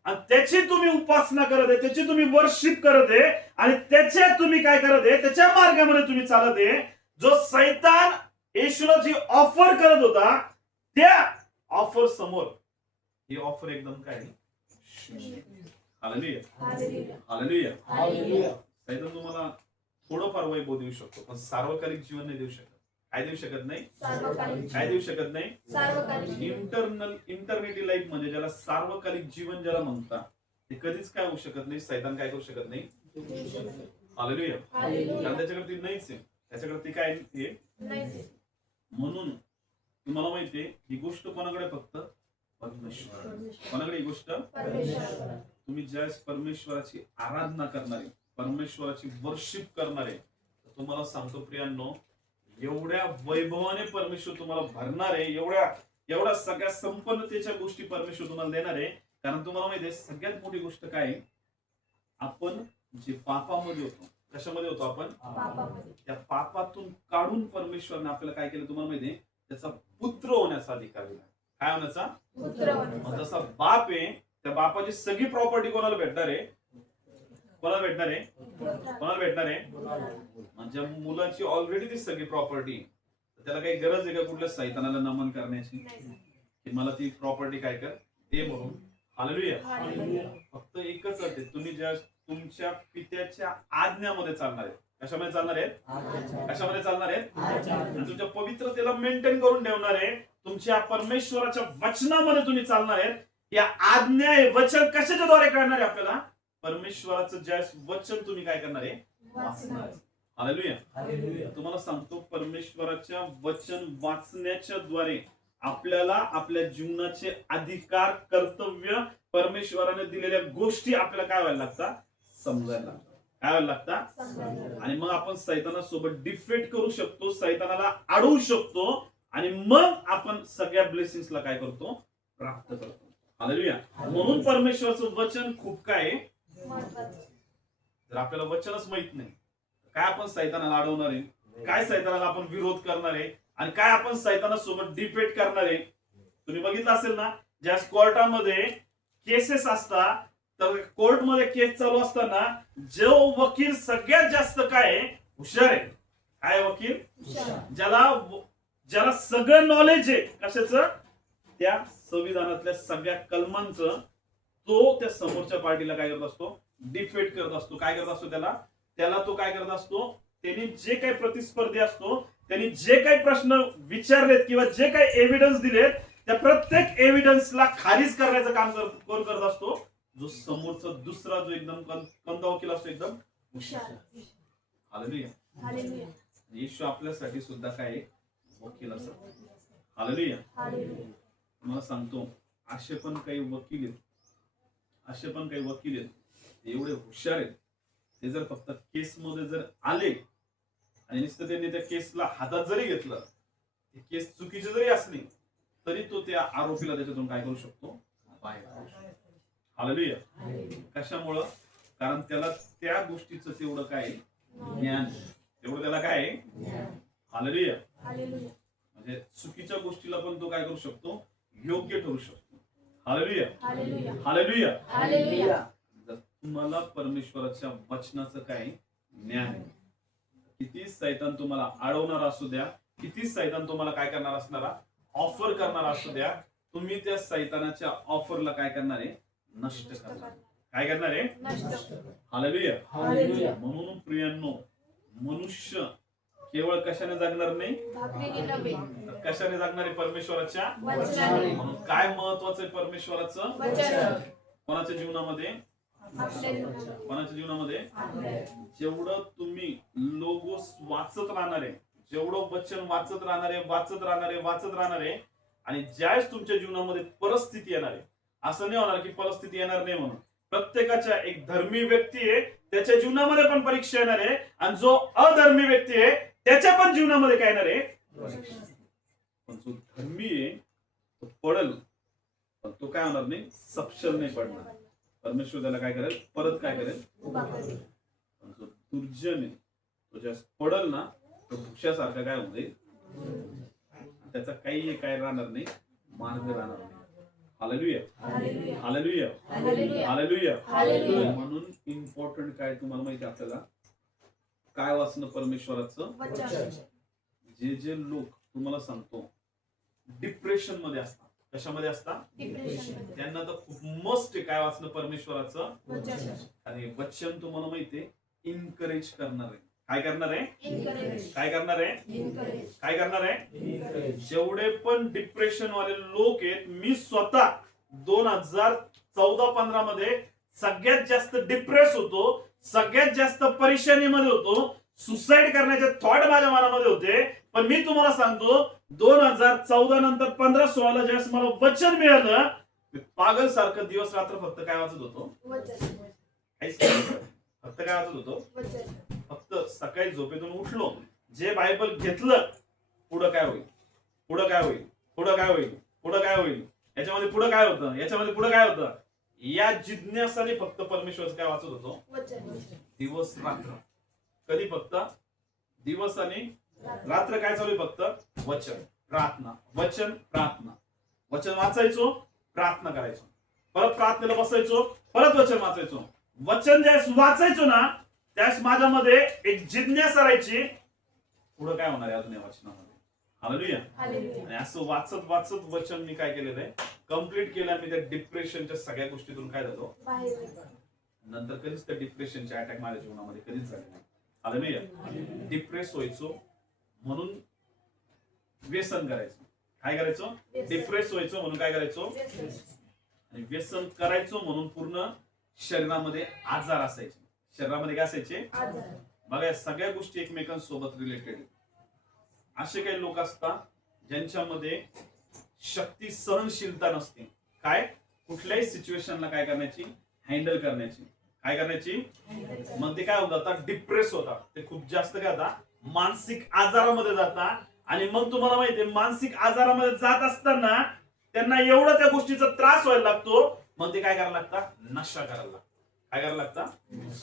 आणि त्याची तुम्ही उपासना करत आहे, त्याची तुम्ही वर्शिप करत आहे आणि त्याच्यात तुम्ही काय करत आहे, त्याच्या मार्गामध्ये तुम्ही चालत आहे. जो सैतान येशूला जी ऑफर करत होता त्या ऑफर समोर ही ऑफर एकदम काय, हालेलुया. हालेलुया. सैतान तुम्हाला थोडंफार वैभव देऊ शकतो पण सार्वकालिक जीवन नाही देऊ शकत. काय देऊ शकत नाही, काय देऊ शकत नाही. इंटरनेटी लाईफ म्हणजे ज्याला सार्वकालिक जीवन ज्याला म्हणतात ते कधीच काय होऊ शकत नाही. सैतान काय करू शकत नाही. हालेलुया. कारण त्याच्याकडे ती नाहीच आहे, त्याच्याकडे ती काय आहे. म्हणून तुम्हाला माहितीये ही गोष्ट कोणाकडे, फक्त परमेश्वर. कोणाकडे ही गोष्ट, तुम्ही ज्यावेळेस परमेश्वराची आराधना करणारे, परमेश्वराची वर्शिप करणारे, तुम्हाला सांगतो प्रियांनो, एवढ्या वैभवाने परमेश्वर तुम्हाला भरणार आहे, एवढ्या सगळ्या संपन्नतेच्या गोष्टी परमेश्वर तुम्हाला देणार आहे. कारण तुम्हाला माहिती आहे सगळ्यात मोठी गोष्ट काय आहे, आपण जे पापामध्ये होतो, कशामध्ये होतो आपण, त्या पापातून काढून परमेश्वरने आपल्याला काय केलं तुम्हाला माहिती आहे, त्याचा पुत्र होण्याचा अधिकार दिला. काय होण्याचा, जसा बाप आहे त्या बापाची सगळी प्रॉपर्टी कोणाला भेटणार आहे, कोणाला भेटणार आहे, कोणाला भेटणार आहे. म्हणजे मुलाची ऑलरेडी ती सगळी प्रॉपर्टी, त्याला काही गरज आहे का कुठल्या सैतानाला नमन करण्याची, की मला ती प्रॉपर्टी काय कर ते म्हणून. हालेलुया. फक्त एकच आहे, तुम्ही ज्या तुमच्या पित्याच्या आज्ञामध्ये चालणार आहे. कशामध्ये चालणार आहेत, कशामध्ये चालणार आहेत, आणि तुमच्या पवित्रतेला मेंटेन करून ठेवणार आहे. तुमच्या परमेश्वराच्या वचनामध्ये तुम्ही चालणार आहेत. या आज्ञा हे वचन कशाच्या द्वारे कळणार आहे आपल्याला, परमेश्वराचं ज्या वचन तुम्ही काय करणार आहे, वाचणार. हालेलुया. तुम्हाला सांगतो परमेश्वराच्या वचन वाचण्याच्या द्वारे आपल्याला आपल्या जीवनाचे अधिकार, कर्तव्य, परमेश्वराने दिलेल्या गोष्टी आपल्याला काय व्हायला लागतात, समजायला लागतात. काय व्हायला लागतात, आणि मग आपण सैतानासोबत डिफेट करू शकतो, सैतानाला अडवू शकतो, आणि मग आपण सगळ्या ब्लेसिंग्सला काय करतो, प्राप्त करतो. हालेलुया. म्हणून परमेश्वराचं वचन खूप काय आहे. महत्वाचं. जर आपल्याला वचनच माहित नाही काय आपण सैतानाला अडवणार आहे, काय सैतानाला आपण विरोध करणार आहे आणि काय आपण सैतानासोबत डिबेट करणार आहे. तुम्ही बघितलं असेल ना, ज्या कोर्टामध्ये केसेस असतात तर कोर्टमध्ये केस चालू असताना जो वकील सगळ्यात जास्त काय आहे, हुशार आहे. काय वकील, हुशार. ज्याला सगळं नॉलेज आहे कशाचं, त्या संविधानातल्या सगळ्या कलमांचं, तो त्या समोरच्या पार्टीला काय करत असतो, डिफेट करत असतो. काय करत असतो, त्याला तो काय करत असतो, त्यांनी जे काही प्रतिस्पर्धी असतो त्यांनी जे काही प्रश्न विचारलेत किंवा जे काही एव्हिडन्स दिलेत त्या प्रत्येक एव्हिडन्सला खारिज करण्याचं काम कोण करत असतो, जो समोरचा दुसरा जो एकदम कंदा वकील असतो, एकदम हुशार. हालेलुया. हालेलुया. येशू आपल्यासाठी सुद्धा काय वकील असतात. हालेलुया. हालेलुया. तुम्हाला सांगतो, असे पण काही वकील आहेत एवढे हुशार आहेत, ते जर फक्त केस मध्ये जर आले आणि नुसतं त्यांनी त्या केसला हातात जरी घेतलं, केस चुकीची जरी असली तरी तो त्या आरोपीला त्याच्यातून काय करू शकतो, बाहेर काढू शकतो. हालेलुया. कशामुळं, कारण त्याला त्या गोष्टीचं तेवढं काय ज्ञान, तेवढं त्याला काय. हालेलुया. हालेलुया. म्हणजे चुकीच्या गोष्टीला पण तो काय करू शकतो, योग्य ठरू शकतो. हालेलुया. हालेलुया. हालेलुया. हालेलुया. जर तुम्हाला परमेश्वराच्या वचनाचं काय ज्ञान आहे, किती सैतान तुम्हाला अडवणार असू द्या, किती सैतान तुम्हाला काय करणार असणारा, ऑफर करणार असू द्या, तुम्ही त्या सैतानाच्या ऑफरला काय करणार आहे, नष्ट करणार. काय करणार आहे, नष्ट. हालेलुया. हालेलुया. म्हणून प्रियांनो, मनुष्य केवळ कशाने जगणार नाही, भाकरीने नव्हे, तर कशाने जगणार आहे, परमेश्वराच्या वचनाने. म्हणून काय महत्वाचं आहे परमेश्वराचं, वचन. कोणाच्या जीवनामध्ये, आपल्या जीवनात. कोणाच्या जीवनामध्ये, आपल्या. जेवढं तुम्ही लोगोस वाचत राहणार आहे, जेवढं वचन वाचत राहणार आहे आणि ज्यावेळेस तुमच्या जीवनामध्ये परिस्थिती येणार आहे, असं नाही होणार की परिस्थिती येणार नाही म्हणून. प्रत्येकाच्या एक धर्मी व्यक्ती आहे त्याच्या जीवनामध्ये पण परीक्षा येणार आहे आणि जो अधर्मी व्यक्ती आहे त्याच्या पण जीवनामध्ये काय येणार आहे, पण जो धर्मी आहे तो पडल, पण तो काय होणार नाही, सपशल नाही पडणार. परमेश्वर त्याला काय करेल, परत काय करेल, उभा करेल. पण जो दुर्जन आहे तो ज्या पडल ना, तो वृक्षासारखा काय होऊन जाईल, त्याचा काही काय राहणार नाही, मार्ग राहणार नाही. Hallelujah. Hallelujah. Hallelujah. Hallelujah. Hallelujah. Hallelujah. म्हणून इम्पॉर्टंट काय तुम्हाला माहिती आहे आपल्याला, काय वाचणं परमेश्वराचं वचन. जे लोक तुम्हाला सांगतो डिप्रेशन मध्ये असतात, कशामध्ये असतात, डिप्रेशन. त्यांना तर खूप मस्त काय वाचणं परमेश्वराचं वचन. आणि वचन तुम्हाला माहितीये इनकरेज करणार आहे. काय करणार आहे, Encourage. काय करणार आहे, Encourage. काय करणार आहे. जेवढे पण डिप्रेशन वाले लोक आहेत, मी स्वतः 2014-15 मध्ये सगळ्यात जास्त डिप्रेस होतो, सगळ्यात जास्त परेशानीमध्ये होतो, सुसाईड करण्याचे थॉट माझ्या मनामध्ये होते. पण मी तुम्हाला सांगतो 2014 नंतर 15-16 ज्यावेळेस मला वचन मिळालं, पागल सारखं दिवस रात्र फक्त काय वाचत होतो, वचन. काहीच नाही. फक्त काय वाचत होतो, वचन. फक्त सकाळी झोपेतून उठलो, जे बायबल घेतलं, पुढं काय होईल, पुढं काय होईल, पुढं काय होईल, पुढं काय होईल, याच्यामध्ये पुढं काय होतं, याच्यामध्ये पुढं काय होतं, या जिज्ञासाने फक्त परमेश्वरचं काय वाचत होतो, वचन. दिवस रात्र. कधी फक्त दिवस आणि रात्र काय चालू आहे, फक्त वचन प्रार्थना, वचन प्रार्थना. वचन वाचायचो, प्रार्थना करायचो, परत प्रार्थनेला बसायचो, परत वचन वाचायचो. वचन ज्यावेळेस वाचायचो ना, त्यावेळेस माझ्यामध्ये एक जिज्ञासा राहायची, पुढं काय होणार आहे अजून या वचनामध्ये. हालेलुया. हालेलुया. आणि असं वाचत वाचत वचन मी काय केलेलं आहे, कम्प्लीट केलं. मी त्या डिप्रेशनच्या सगळ्या गोष्टीतून काय झालो, बाहेर येतो. नंतर कधीच त्या डिप्रेशनचे अटॅक माझ्या जीवनामध्ये कधीच झाले नाही. हालेलुया. डिप्रेस व्हायचो म्हणून व्यसन करायचो. काय करायचो, डिप्रेस व्हायचो म्हणून काय करायचो, व्यसन. आणि व्यसन करायचो म्हणून पूर्ण शरीरामध्ये आजार असायचे. शरीरामध्ये काय असायचे, आजार. बघा या सगळ्या गोष्टी एकमेकांसोबत रिलेटेड. असे काही लोक असतात ज्यांच्यामध्ये शक्ती, सहनशीलता नसते. काय, कुठल्याही सिच्युएशनला काय करण्याची, हँडल करण्याची, काय करण्याची. मग ते काय होत जातात, डिप्रेस होतात. ते खूप जास्त काय होतात, मानसिक आजारामध्ये जातात. आणि मग तुम्हाला माहितीये, मानसिक आजारामध्ये जात असताना त्यांना एवढं त्या गोष्टीचा त्रास व्हायला लागतो, मग ते काय करायला लागतात, नशा करायला लागतात. काय करायला लागतात,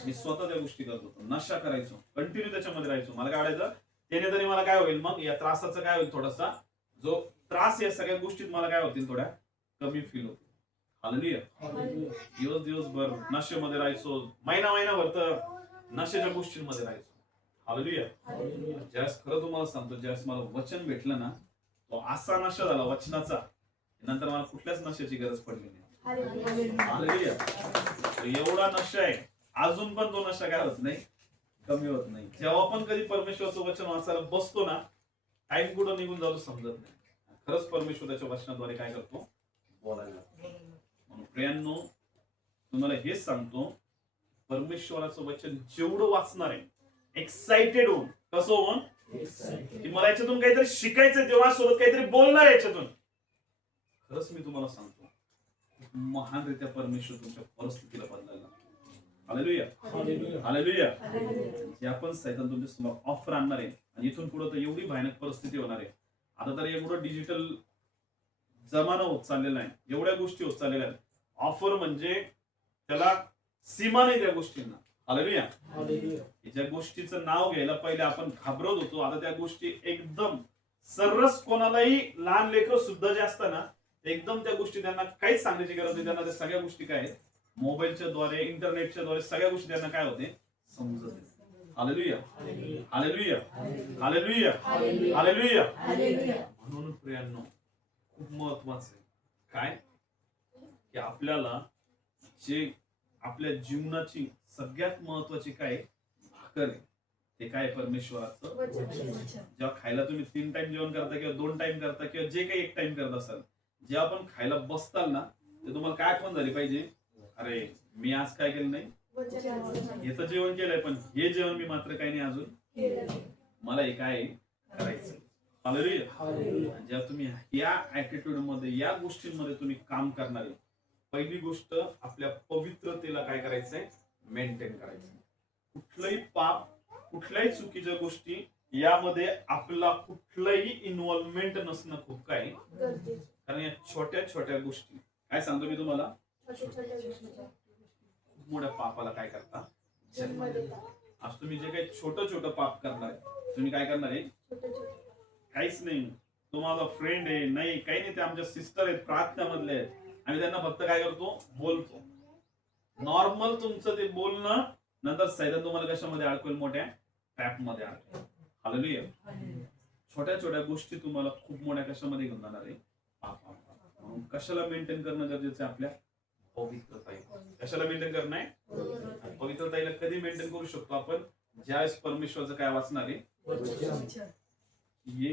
मी स्वतः त्या गोष्टी करत होतो, नशा करायचो, कंटिन्यू त्याच्यामध्ये राहायचो. मला काय वाटायचं, त्याने तरी मला काय होईल, मग या त्रासाचं काय होईल, थोडासा जो त्रास या सगळ्या गोष्टीत मला काय होतील, थोड्या कमी फील होतील. हालेलुया. दिवसभर नशेमध्ये राहायचो, महिनाभर तर नशेच्या गोष्टींमध्ये राहायचो. हालेलुया. ज्यावेळेस खरं तुम्हाला सांगतो, ज्यावेळेस मला वचन भेटलं ना, तो असा नशा झाला वचनाचा, नंतर मला कुठल्याच नशेची गरज पडली नाही. हालेलुया. एवढा नशा आहे, अजून पण तो नशा काय होत नाही, कमी होत नाही. जेव्हा पण कधी परमेश्वराचं वचन वाचायला बसतो ना, टाइम कुठं निघून जातो समजत नाही. खरंच परमेश्वर त्याच्या वचनाद्वारे काय करतो, बोलायला लागतो. म्हणून प्रियांनो, तुम्हाला हेच सांगतो, परमेश्वराचं वचन जेवढं वाचणार आहे, एक्साइटेड होऊन, कसं होऊन, की मला याच्यातून काहीतरी शिकायचं, देवासोबत काहीतरी बोलणार आहे याच्यातून. खरंच मी तुम्हाला सांगतो, महानरित्या परमेश्वर तुमच्या परिस्थितीला बदलायला लागतो. हालेलुया. हालेलुया. जे आपण सैतान तुमच्या समोर ऑफर आणणार आहे, आणि इथून पुढे तर एवढी भयानक परिस्थिती होणार आहे. आता तर एवढं डिजिटल जमाना होत चाललेला आहे, एवढ्या गोष्टी होत चाललेल्या आहेत. ऑफर म्हणजे त्याला सीमा नाही त्या गोष्टींना. हालेलुया. ज्या गोष्टीचं नाव घ्यायला पहिले आपण घाबरत होतो, आता त्या गोष्टी एकदम सर्रास, कोणालाही लहान लेकरं सुद्धा जे असतात ना, एकदम त्या गोष्टी त्यांना काहीच सांगण्याची गरज नाही. त्यांना त्या सगळ्या गोष्टी काय आहेत, मोबाईलच्या द्वारे, इंटरनेटच्या द्वारे सगळ्या गोष्टी त्यांना काय होते, समजत. हालेलुया. हालेलुया. हालेलुया. हालेलुया. म्हणून प्रियांनो, खूप महत्वाचं आहे काय, की आपल्याला जे आपल्या जीवनाची सगळ्यात महत्वाची काय भाकर आहे, ते काय, परमेश्वराचं. जेव्हा खायला तुम्ही 3 टाइम जेवण करता, किंवा 2 टाइम करता, किंवा जे काही 1 टाइम करत असाल, जेव्हा आपण खायला बसताल ना, ते तुम्हाला काय आठवण झाली पाहिजे, अरे मी आज काय केलं नाही, हे तर जेवण केलंय, पण हे जेवण मी मात्र काही नाही अजून, मला हे काय करायचं. हालेलुया. जेव्हा तुम्ही या ऍटिट्यूड मध्ये, या गोष्टींमध्ये तुम्ही काम करणार आहे, पहिली गोष्ट आपल्या पवित्रतेला काय करायचंय, मेंटेन करायचंय. कुठलंही पाप, कुठल्याही चुकीच्या गोष्टी यामध्ये आपला कुठलंही इन्व्हॉल्वमेंट नसणं खूप काय, कारण या छोट्या छोट्या गोष्टी, काय सांगतो मी तुम्हाला, खूप मोठ्या पापाला काय करता, जन्म देता. आज तुम्ही जे काही छोटं छोटं पाप करणार, तुम्ही काय करणार आहे, काहीच नाही, तो माझा फ्रेंड आहे, नाही काही नाही, ते आमच्या सिस्टर आहेत, प्रार्थनामधले आहेत, आणि त्यांना फक्त काय करतो, बोलतो. नॉर्मल तुमचं ते बोलणं, नंतर सैतान तुम्हाला कशामध्ये अडकवेल, मोठ्या ट्रॅप मध्ये अडकवेल. हालेलुया. छोट्या छोट्या गोष्टी तुम्हाला खूप मोठ्या कशामध्ये घेऊन जाणार आहे, पाप. म्हणून कशाला मेंटेन करणं गरजेचं आहे, आपल्या पवित्रता. कशाला मेंटेन करणं आहे, पवित्रताईला कधी मेंटेन करू शकतो आपण, ज्यावेळेस परमेश्वराचं काय वाचणार आहे, हे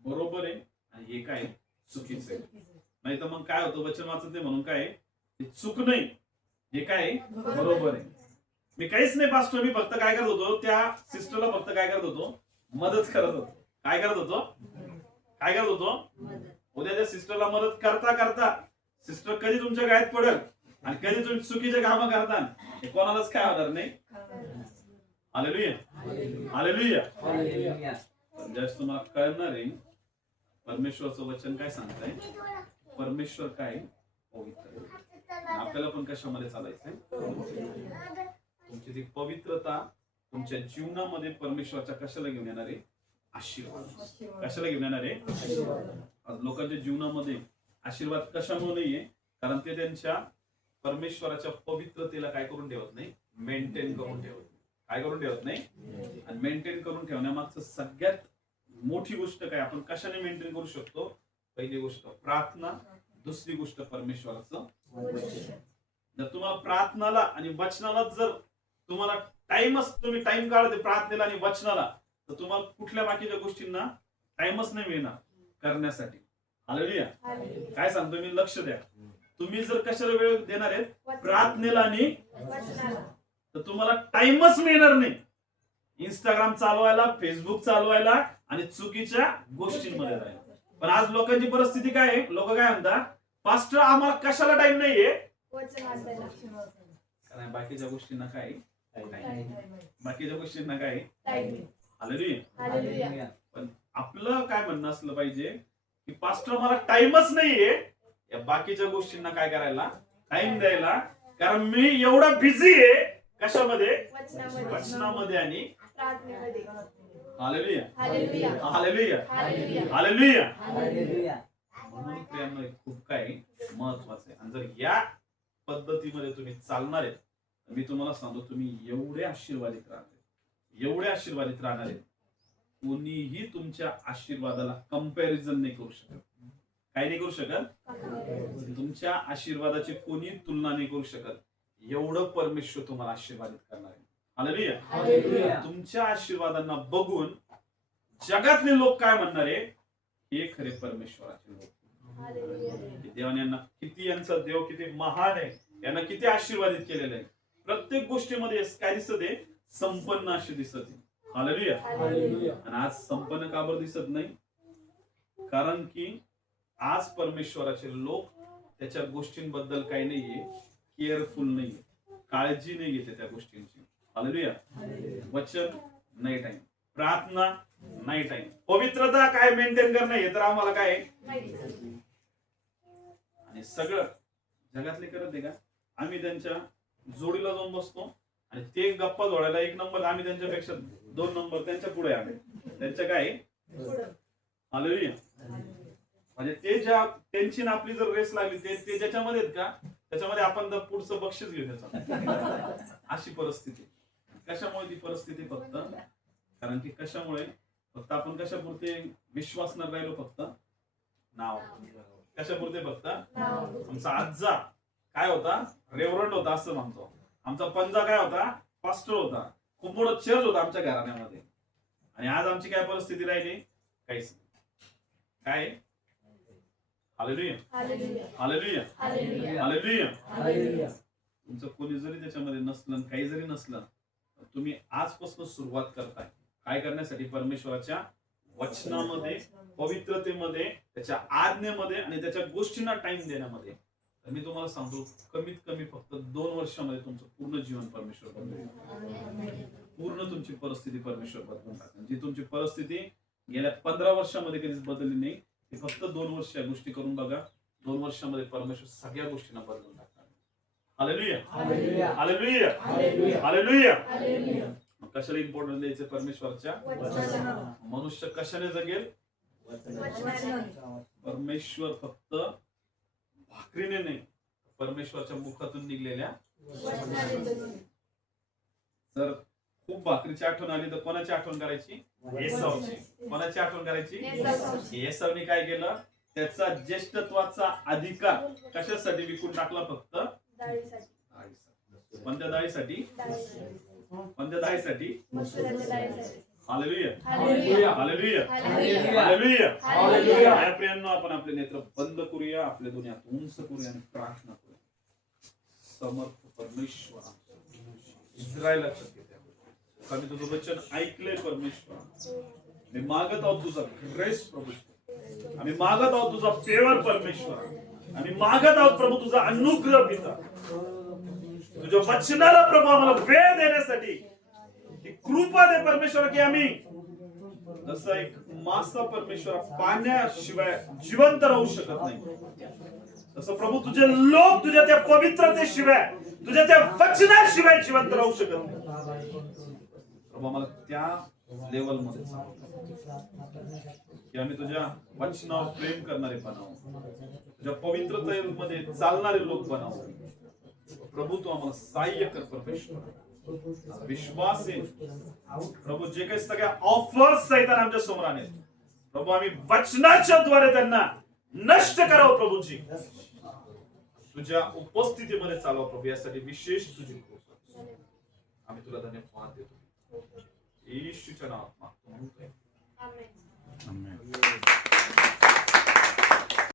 बरोबर आहे आणि हे काय चुकीचं आहे. नाही तर मग काय होतं, वचन वाचत नाही म्हणून काय, चूक नाही, हे काय बरोबर आहे. मी काहीच नाही पास्टर, मी फक्त काय करत होतो, त्या सिस्टरला फक्त काय करत होतो, मदत करत होतो. काय करत होतो, काय करत होतो, उद्या त्या सिस्टरला मदत करता करता सिस्टर कधी तुमच्या गायत पडेल, आणि कधी तुम्ही चुकीचे कामं करता, हे कोणालाच काय होणार नाही. हालेलुया. हालेलुया. ज्यावेळेस तुम्हाला कळणार आहे परमेश्वराचं वचन काय सांगताय, परमेश्वर काय पवित्र, आपल्याला पण कशामध्ये चालायचंय, तुमची ती पवित्रता तुमच्या जीवनामध्ये परमेश्वराच्या कशाला घेऊन येणार आहे, आशीर्वाद. कशाला घेऊन येणार आहे, आज लोकांच्या जीवनामध्ये आशीर्वाद कशामुळे नाहीये, कारण ते त्यांच्या परमेश्वराच्या पवित्रतेला काय करून ठेवत नाही, मेंटेन करून ठेवत. काय करून ठेवत नाही, आणि मेंटेन करून ठेवण्यामागचं सगळ्यात मोठी गोष्ट काय, आपण कशाने मेंटेन करू शकतो, पहिली गोष्ट प्रार्थना, दुसरी गोष्ट परमेश्वराचं वचन. जर तुम्हाला प्रार्थनाला आणि वचनाला जर तुम्हाला तुम्ही टाइम काढते प्रार्थनेला आणि वचनाला, तर तुम्हाला कुठल्या बाकीच्या गोष्टींना टाइमच नाही मिळणार करण्यासाठी. हालेलुया. काय सांगतो मी, लक्ष द्या, तुम्ही जर कशाला वेळ देणार आहेत, प्रार्थनेला आणि तर तुम्हाला टाइमच मिळणार नाही इंस्टाग्राम चालवायला, फेसबुक चालवायला आणि चुकीच्या गोष्टींमध्ये राहायला. पण आज लोकांची परिस्थिती काय आहे, लोक काय म्हणतात, पास्टर आम्हाला कशाला टाइम नाहीये, कारण बाकीच्या गोष्टींना काय, बाकीच्या गोष्टींना काय. हालेलुया. पण आपलं काय म्हणणं असलं पाहिजे, की पास्टर मला टाइमच नाहीये या बाकीच्या गोष्टींना काय करायला, टाइम द्यायला, कारण मी एवढा बिझी आहे कशामध्ये, वचनामध्ये आणि प्रार्थनेमध्ये. Hallelujah hallelujah. Hallelujah hallelujah. Hallelujah. Hallelujah. म्हणून प्रियांनो, हे खूप काही महत्वाचं आहे. आणि जर या पद्धतीमध्ये तुम्ही चालणार आहेत तर मी तुम्हाला सांगतो, तुम्ही एवढे आशीर्वादित राहणार, एवढे आशीर्वादित राहणार आहेत, कोणीही तुमच्या आशीर्वादाला कंपॅरिझन नाही करू शकत. काय नाही करू शकत, तुमच्या आशीर्वादाची कोणी तुलना नाही करू शकत. एवढं परमेश्वर तुम्हाला आशीर्वादित करणार आहे. हालेलुया. हालेलुया. तुमच्या आशीर्वादांना बघून जगातले लोक काय म्हणणार आहे, हे खरे परमेश्वराचे लोक. की देवाने यांना किती, यांचा देव किती महान आहे, यांना किती आशीर्वादित केलेलं आहे. प्रत्येक गोष्टीमध्ये काय दिसत आहे, संपन्न असे दिसत आहे. हालेलुया. हालेलुया. आणि आज संपन्न का बरं दिसत नाही, कारण की आज परमेश्वराचे लोक त्याच्या गोष्टींबद्दल काही नाहीये, केअरफुल नाहीये, काळजी नाही घेते त्या गोष्टींची. हालेलुया. वचन नाही टाइम, प्रार्थना नाही टाइम, पवित्रता काय मेंटेन करणं हे तर आम्हाला काय, आणि सगळं जगातले करत आहे का, आम्ही त्यांच्या जोडीला जाऊन बसतो आणि ते गप्पा जोडायला 1 नंबर, आम्ही त्यांच्यापेक्षा 2 नंबर त्यांच्या पुढे आले, त्यांच्या काय. हालेलुया. म्हणजे ते ज्या त्यांची ना आपली जर रेस लागली, ते ज्याच्यामध्ये आहेत का त्याच्यामध्ये आपण तर पुढचं बक्षीस घेऊ त्याचं. अशी परिस्थिती. कशामुळे ती परिस्थिती, फक्त कारण की कशामुळे, फक्त आपण कशापुरते विश्वास न राहिलो, फक्त नाव. कशापुरते, फक्त आमचा आज्जा काय होता, रेव्हरंड होता असं म्हणतो. आमचा पंजा काय होता, पास्टर होता. खूप मोठा चर्च होता आमच्या घराण्यामध्ये. आणि आज आमची काय परिस्थिती राहिली, काहीच नाही. काय. Hallelujah. Hallelujah. Hallelujah. Hallelujah. Hallelujah. Hallelujah. तुमचं कोणी जरी त्याच्यामध्ये नसलं, काही जरी नसलं, तुम्ही आजपासून सुरुवात करताय काय करण्यासाठी, परमेश्वराच्या वचनामध्ये, पवित्रतेमध्ये, त्याच्या आज्ञेमध्ये आणि त्याच्या गोष्टींना टाइम देण्यामध्ये. तर मी तुम्हाला सांगतो, कमीत कमी फक्त 2 वर्षामध्ये तुमचं पूर्ण जीवन परमेश्वर बदलेल. पूर्ण तुमची परिस्थिती परमेश्वर बदलून टाकेल. जी तुमची परिस्थिती गेल्या 15 वर्षामध्ये कधीच बदलली नाही, ती फक्त 2 वर्ष या गोष्टी करून बघा. 2 वर्षामध्ये परमेश्वर सगळ्या गोष्टींना बदलून टाकणार. Hallelujah. Hallelujah. Hallelujah. Hallelujah. Hallelujah. Hallelujah. कशाला इम्पॉर्टन्स द्यायचं, परमेश्वरच्या. मनुष्य कशाने जगेल, परमेश्वर फक्त भाकरीने नाही, परमेश्वरच्या मुखातून निघलेल्या. जर खूप भाकरीची आठवण आली तर कोणाची आठवण करायची, एसावची. कोणाची आठवण करायची, एसावने काय केलं, त्याचा ज्येष्ठत्वाचा अधिकार कशासाठी विकून टाकला, फक्त डाळीसाठी. कोणत्या डाळीसाठी, कोणत्या डाळीसाठी. डाळीसाठी. Hallelujah. Hallelujah. Hallelujah. Hallelujah. Hallelujah. Hallelujah. या प्रियांनो, आपण आपले नेत्र बंद करूया, आपले दोन्ही हात उंच करूया आणि प्रार्थना करूया. समर्थ परमेश्वर, इस्रायलाच्या आम्ही तुझं वचन ऐकलंय परमेश्वर. मी मागत आहोत तुझा ग्रेस प्रभू, आम्ही मागत आहोत तुझा फेवर परमेश्वर, आम्ही मागत आहोत प्रभू तुझा अनुग्रह पिता. तुझ्या वचनाला प्रभू आम्हाला वेळ देण्यासाठी ही कृपा दे परमेश्वर, की आम्ही जसं एक मासा परमेश्वर पाण्याशिवाय जिवंत राहू शकत नाही, तसं प्रभू तुझे लोक तुझ्या त्या पवित्रतेशिवाय, तुझ्या त्या वचनाशिवाय जिवंत राहू शकत नाही. प्रभू आम्हाला त्या लेवलमध्ये की आम्ही तुझ्या वचनावर प्रेम करणारे बनावं, तुझ्या पवित्रतेमध्ये चालणारे लोक बनावं. प्रभू तू आम्हाला सहाय्य कर परमेश्वर. विश्वास आहे प्रभू, जे काही सगळ्या ऑफर्स आहेत आमच्या समोर आहेत प्रभू, आम्ही वचनाच्या द्वारे त्यांना नष्ट करावं प्रभूजी. तुझ्या उपस्थितीमध्ये चालवा प्रभू, यासाठी विशेष तुझी कृपा. आम्ही तुला धन्यवाद देतो, येशूच्या नावात मागतो. आमेन. आमेन.